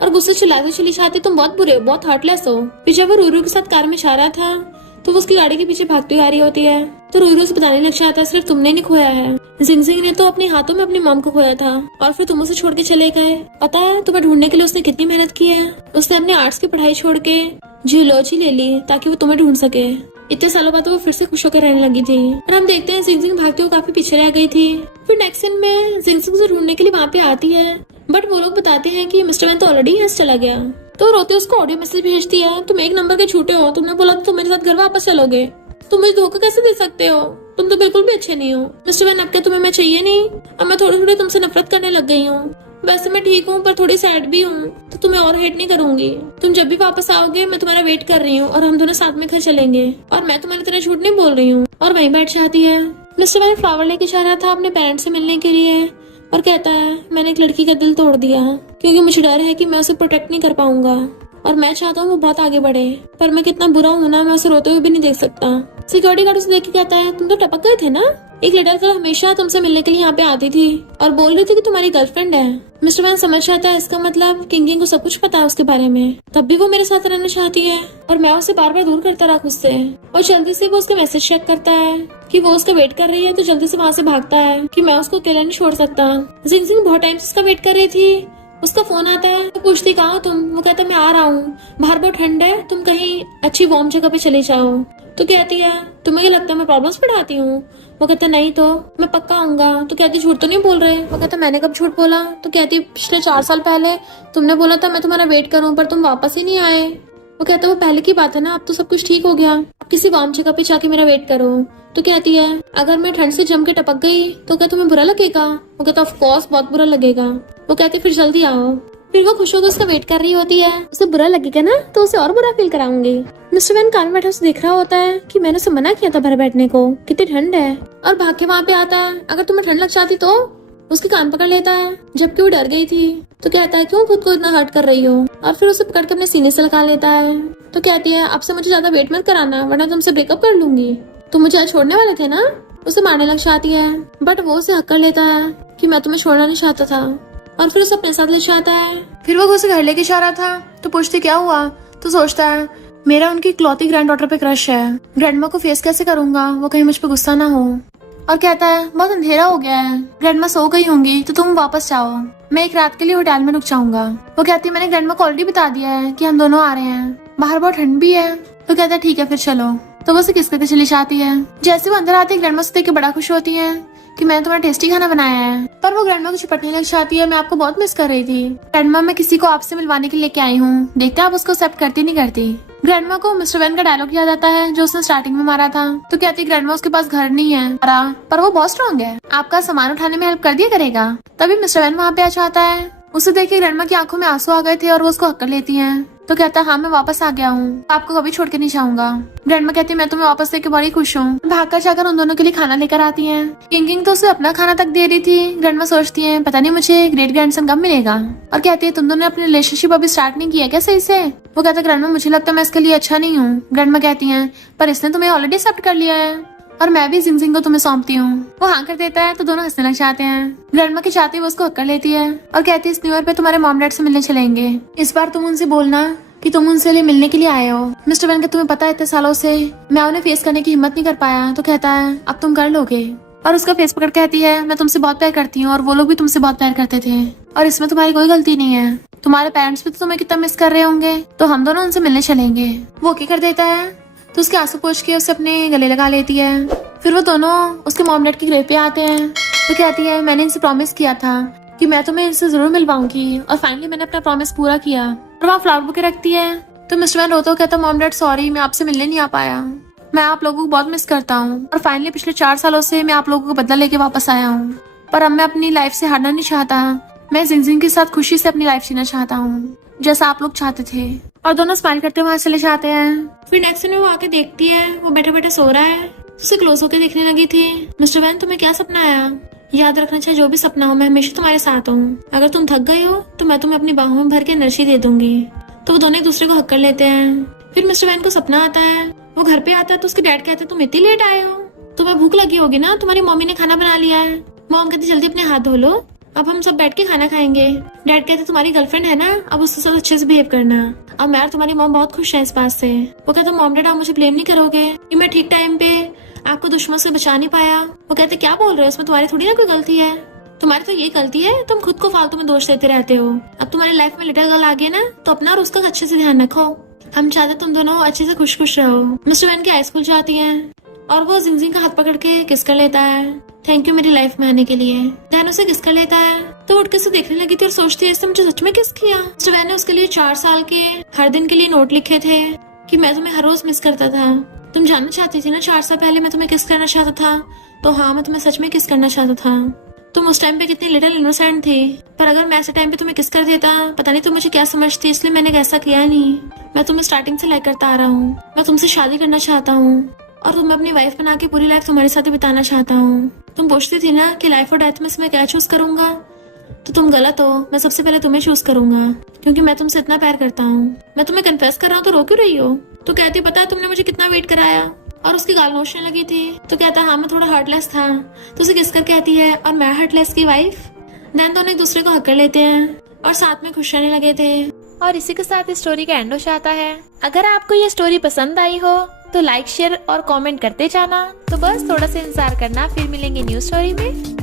और गुस्से चिल्लाते चली जाती तुम बहुत बुरे हो, बहुत हार्टलेस हो। फिर जब वो रूरू के साथ कार में जा रहा था तो वो उसकी गाड़ी के पीछे भागती हुई आ रही होती है। तो रूरू से बताने लग जाता है सिर्फ तुमने नहीं खोया है, जिंग जिंग ने तो अपने हाथों में अपनी मॉम को खोया था और फिर तुम उसे छोड़ के चले गए। पता है तुम्हें ढूंढने के लिए उसने कितनी मेहनत की है। उसने अपने आर्ट्स की पढ़ाई छोड़ के जियोलॉजी ले ली ताकि वो तुम्हें ढूंढ सके। इतने सालों बाद वो फिर से खुश होकर रहने लगी थी। और हम देखते हैं जिंग जिंग भागते हुए काफी पीछे रह गई थी। फिर नेक्स्ट सीन में जिंग जिंग से ढूंढने के लिए वहाँ पे आती है, बट वो लोग बताते हैं कि मिस्टर वैन तो ऑलरेडी यहाँ से चला गया। तो रोते उसको ऑडियो मैसेज भेजती है तुम एक नंबर के झूठे हो, तुमने बोला तुम मेरे साथ घर वापस चलोगे, तुम मुझे धोखा कैसे दे सकते हो, तुम तो बिल्कुल भी अच्छे नहीं हो। मिस्टर वैन अब क्या तुम्हें मैं चाहिए नहीं, अब मैं थोड़ी थोड़ी तुमसे नफरत करने लग गई हूँ। वैसे मैं ठीक हूँ पर थोड़ी सैड भी हूँ, तो तुम्हें और हेट नहीं करूंगी। तुम जब भी वापस आओगे मैं तुम्हारा वेट कर रही हूँ और हम दोनों साथ में घर चलेंगे, और मैं तुम्हारी तरह झूठ नहीं बोल रही हूँ। और वहीं बैठ जाती है। मिस्टर वैन फ्लावर लेके जा रहा था अपने पेरेंट्स से मिलने के लिए और कहता है मैंने एक लड़की का दिल तोड़ दिया क्योंकि मुझे डर है कि मैं उसे प्रोटेक्ट नहीं कर पाऊंगा, और मैं चाहता हूँ वो बहुत आगे बढ़े, पर मैं कितना बुरा हूँ ना, मैं उसे रोते हुए भी नहीं देख सकता। सिक्योरिटी गार्ड उसे देख के कहता है तुम तो टपक गए थे ना, एक लिटिल गर्ल हमेशा तुमसे मिलने के लिए यहाँ पे आती थी और बोल रही थी कि तुम्हारी गर्लफ्रेंड है। मिस्टर वैन समझ जाता है इसका मतलब किंग को सब कुछ पता है उसके बारे में, तब भी वो मेरे साथ रहना चाहती है, और मैं उसे बार बार दूर करता रहा खुद से। और जल्दी से वो उसका मैसेज चेक करता है कि वो उसका वेट कर रही है, तो जल्दी से वहाँ से भागता है कि मैं उसको अकेला नहीं छोड़ सकता। जिंग जिंग बहुत टाइम से उसका वेट कर रही थी। उसका फोन आता है तो पूछती कहाँ हो तुम। वो कहता मैं आ रहा हूँ, बाहर बहुत ठंड है, तुम कहीं अच्छी वार्म जगह पे चले जाओ। तो कहती है तुम्हें क्या लगता है मैं प्रॉब्लम्स पढ़ाती हूँ। वो कहता नहीं तो मैं पक्का आऊंगा। तो कहती झूठ तो नहीं बोल रहे। वो कहता मैंने कब झूठ बोला। तो कहती पिछले 4 साल पहले तुमने बोला था मैं तुम्हारा वेट करूँ, पर तुम वापस ही नहीं आए। वो कहता वो पहले की बात है ना, अब तो सब कुछ ठीक हो गया, किसी वार्म जगह पे जाके मेरा वेट करो। तो कहती है अगर मैं ठंड से जम के टपक गई तो क्या तुम्हें बुरा लगेगा। वो कहता ऑफ कोर्स बहुत बुरा लगेगा। वो कहती फिर जल्दी आओ। फिर वो खुश होकर उसका वेट कर रही होती है। उसे बुरा लगेगा ना तो उसे और बुरा फील कराऊंगी। मिस्टर वैन कान में बैठा उसे देख रहा होता है कि मैंने उसे मना किया था बाहर बैठने को, कितनी ठंड है, और भाग के वहाँ पे आता है अगर तुम्हें ठंड लग जाती तो। उसके कान पकड़ लेता है जबकि वो डर गई थी। तो कहता है क्यों खुद को इतना हर्ट कर रही हो, और फिर उसे पकड़ के अपने सीने से लगा लेता है। तो कहती है अब से मुझे ज्यादा वेट मत कराना वरना तुमसे ब्रेकअप कर लूंगी, तुम मुझे आज छोड़ने वाले थे ना। उसे मारने लग जाती है, बट वो उसे हक कर लेता है कि मैं तुम्हें छोड़ना नहीं चाहता था, और फिर उसे अपने साथ ले जाता है। फिर वो उसे घर लेके जा रहा था तो पूछती क्या हुआ। तो सोचता है मेरा उनकी इकलौती ग्रैंड डॉटर पे क्रश है, ग्रैंडमा को फेस कैसे करूंगा, वो कहीं मुझ पे गुस्सा ना हो। और कहता है बहुत अंधेरा हो गया है, ग्रैंडमा सो गई होंगी तो तुम वापस जाओ, मैं एक रात के लिए होटल में रुक जाऊंगा। वो कहती है मैंने ग्रैंडमा को ऑलरेडी बता दिया है कि हम दोनों आ रहे हैं, बाहर बहुत ठंड भी है। तो कहता है ठीक है फिर चलो। तो वो उसे किस करके चली जाती है। जैसे वो अंदर आती है ग्रैंडमा से देख के बड़ा खुश होती है कि मैंने तुम्हारा टेस्टी खाना बनाया है। पर वो ग्रैंडमा को चिपटने लग जाती है, मैं आपको बहुत मिस कर रही थी ग्रैंडमा, मैं किसी को आपसे मिलवाने के लिए लेके आई हूँ, देखते आप उसको एक्सेप्ट करती नहीं करती। ग्रैंडमा को मिस्टर वैन का डायलॉग याद आता है जो उसने स्टार्टिंग में मारा था। तो कहती है ग्रैंडमा उसके पास घर नहीं है पर वो बहुत स्ट्रॉन्ग है, आपका सामान उठाने में हेल्प कर दिया करेगा। तभी मिस्टर वैन वहाँ पे आ जाता है। उसे देख के ग्रैंडमा की आंखों में आंसू आ गए थे और वो उसको हक कर लेती है। तो कहता है हाँ मैं वापस आ गया हूँ, आपको कभी छोड़ के नहीं जाऊंगा। ग्रैंडमा कहती है मैं तुम्हें वापस देख के बड़ी खुश हूँ। भागकर जाकर उन दोनों के लिए खाना लेकर आती है। किंग तो उसे अपना खाना तक दे रही थी। ग्रैंडमा सोचती है पता नहीं मुझे ग्रेट ग्रैंडसन कब मिलेगा, और कहती है तुम दोनों ने अपनी रिलेशनशिप अभी स्टार्ट नहीं किया क्या सही से। वो कहता है ग्रैंडमा मुझे लगता है मैं इसके लिए अच्छा नहीं हूँ। ग्रैंडमा कहती है पर इसने तुम्हें ऑलरेडी एक्सेप्ट कर लिया है और मैं भी जिंग को तुम्हें सौंपती हूँ। वो हाँ कर देता है तो दोनों हंसने लग जाते हैं। ग्रैंडमा के चाहते वो उसको हक कर लेती है और कहती है इस न्यू ईयर पे तुम्हारे मॉम डैड से मिलने चलेंगे, इस बार तुम उनसे बोलना कि तुम उनसे लिए मिलने के लिए आए हो। मिस्टर वैन का तुम्हें पता है इतने सालों से मैं उन्हें फेस करने की हिम्मत नहीं कर पाया। तो कहता है अब तुम कर लोगे, और उसका फेस पकड़ कहती है मैं तुमसे बहुत प्यार करती हूँ और वो लोग भी तुमसे बहुत प्यार करते थे और इसमें तुम्हारी कोई गलती नहीं है, तुम्हारे पेरेंट्स भी तो तुम्हें कितना मिस कर रहे होंगे, तो हम दोनों उनसे मिलने चलेंगे। वो ओके कर देता है तो उसके आंसू पोंछ के उसे अपने गले लगा लेती है। फिर वो दोनों उसके मॉम डैड की ग्रेव पे आते हैं। तो कहती है मैंने इनसे प्रॉमिस किया था कि मैं तुम्हें इनसे जरूर मिलवाऊंगी, और फाइनली मैंने अपना प्रॉमिस पूरा किया। और वहाँ फ्लावर बुके रखती है। तो मिस्टर वैन रोता हुआ कहता मॉम डैड सॉरी मैं आपसे मिलने नहीं आ पाया, मैं आप लोगों को बहुत मिस करता हूँ, और फाइनली पिछले 4 सालों से मैं आप लोगों को बदला लेके वापस आया हूँ, पर अब मैं अपनी लाइफ से हारना नहीं चाहता, मैं जिंग के साथ खुशी से अपनी लाइफ जीना चाहता हूँ जैसा आप लोग चाहते थे। और दोनों स्माइल करते वहाँ चले जाते हैं। फिर नेक्स्ट दिन वो आके देखती है वो बैठे बैठे सो रहा है, उसे क्लोज होकर देखने लगी थी। मिस्टर वैन तुम्हें क्या सपना आया? याद रखना चाहिए जो भी सपना हो मैं हमेशा तुम्हारे साथ हूँ, अगर तुम थक गई हो तो मैं तुम्हें अपनी बाहों में भर के एनर्जी दे दूंगी। तो वो दोनों एक दूसरे को हक कर लेते हैं। फिर मिस्टर वैन को सपना आता है, वो घर पे आता है तो उसके डैड कहते हैं तुम इतनी लेट आए हो, तुम्हें भूख लगी होगी ना, तुम्हारी मम्मी ने खाना बना लिया है। मॉम कहती जल्दी अपने हाथ धो लो, अब हम सब बैठ के खाना खाएंगे। डैड कहते तुम्हारी गर्लफ्रेंड है ना, अब उसके साथ अच्छे से बिहेव करना। अब मैं और तुम्हारी मॉम बहुत खुश है इस बात से। वो कहते मॉम डैड आप मुझे ब्लेम नहीं करोगे कि मैं ठीक टाइम पे आपको दुश्मन से बचा नहीं पाया। वो कहते क्या बोल रहे हो, इसमें तुम्हारी थोड़ी ना कोई गलती है, तुम्हारी तो ये गलती है तुम खुद को फालतू में दोष देते रहते हो। अब तुम्हारी लाइफ में लिटिल गर्ल आ गई ना, तो अपना और उसका अच्छे से ध्यान रखो, हम चाहते तुम दोनों अच्छे से खुश खुश रहो। मिस्टर वैन की हाई स्कूल जाती है और वो जिंग का हाथ पकड़ के किस कर लेता है, थैंक यू मेरी लाइफ में आने के लिए। दैन उसे किस कर लेता है तो उठ के उसे देखने लगी थी और सोचती है इसने मुझे सच में किस किया। मिस्टर वैन ने उसके लिए 4 साल के हर दिन के लिए नोट लिखे थे कि मैं तुम्हें हर रोज मिस करता था। तुम जानना चाहती थी ना 4 साल पहले मैं तुम्हें किस करना चाहता था, तो हाँ मैं तुम्हें सच में किस करना चाहता था। तुम उस टाइम पे कितनी लिटिल इनोसेंट थी, पर अगर मैं ऐसे टाइम पे तुम्हें किस कर देता पता नहीं तुम मुझे क्या समझती, इसलिए मैंने ऐसा किया नहीं। मैं तुम्हें स्टार्टिंग से लाइक करता आ रहा हूँ, मैं तुमसे शादी करना चाहता हूँ और तुम्हें अपनी वाइफ बना के पूरी लाइफ तुम्हारे साथ ही बिताना चाहता हूँ। तुम पूछती थी ना कि लाइफ और डेथ में से मैं क्या चूज करूंगा, तो तुम गलत हो, मैं सबसे पहले तुम्हें चूज करूंगा क्योंकि मैं तुमसे इतना प्यार करता हूँ। मैं तुम्हें कन्फेस कर रहा हूँ तो रो क्यों रही हो? तो कहती पता है तुमने मुझे कितना वेट कराया, और उसकी गाल नोचने लगी थी। तो कहता हाँ मैं थोड़ा हार्टलेस था। तो उसे किस कर कहती है और मैं हार्टलेस की वाइफ। देन दोनों एक दूसरे को हक कर लेते हैं और साथ में खुश रहने लगे थे। और इसी के साथ इस स्टोरी का एंड हो जाता है। अगर आपको ये स्टोरी पसंद आई हो तो लाइक शेयर और कमेंट करते जाना। तो बस थोड़ा सा इंतजार करना, फिर मिलेंगे न्यू स्टोरी में।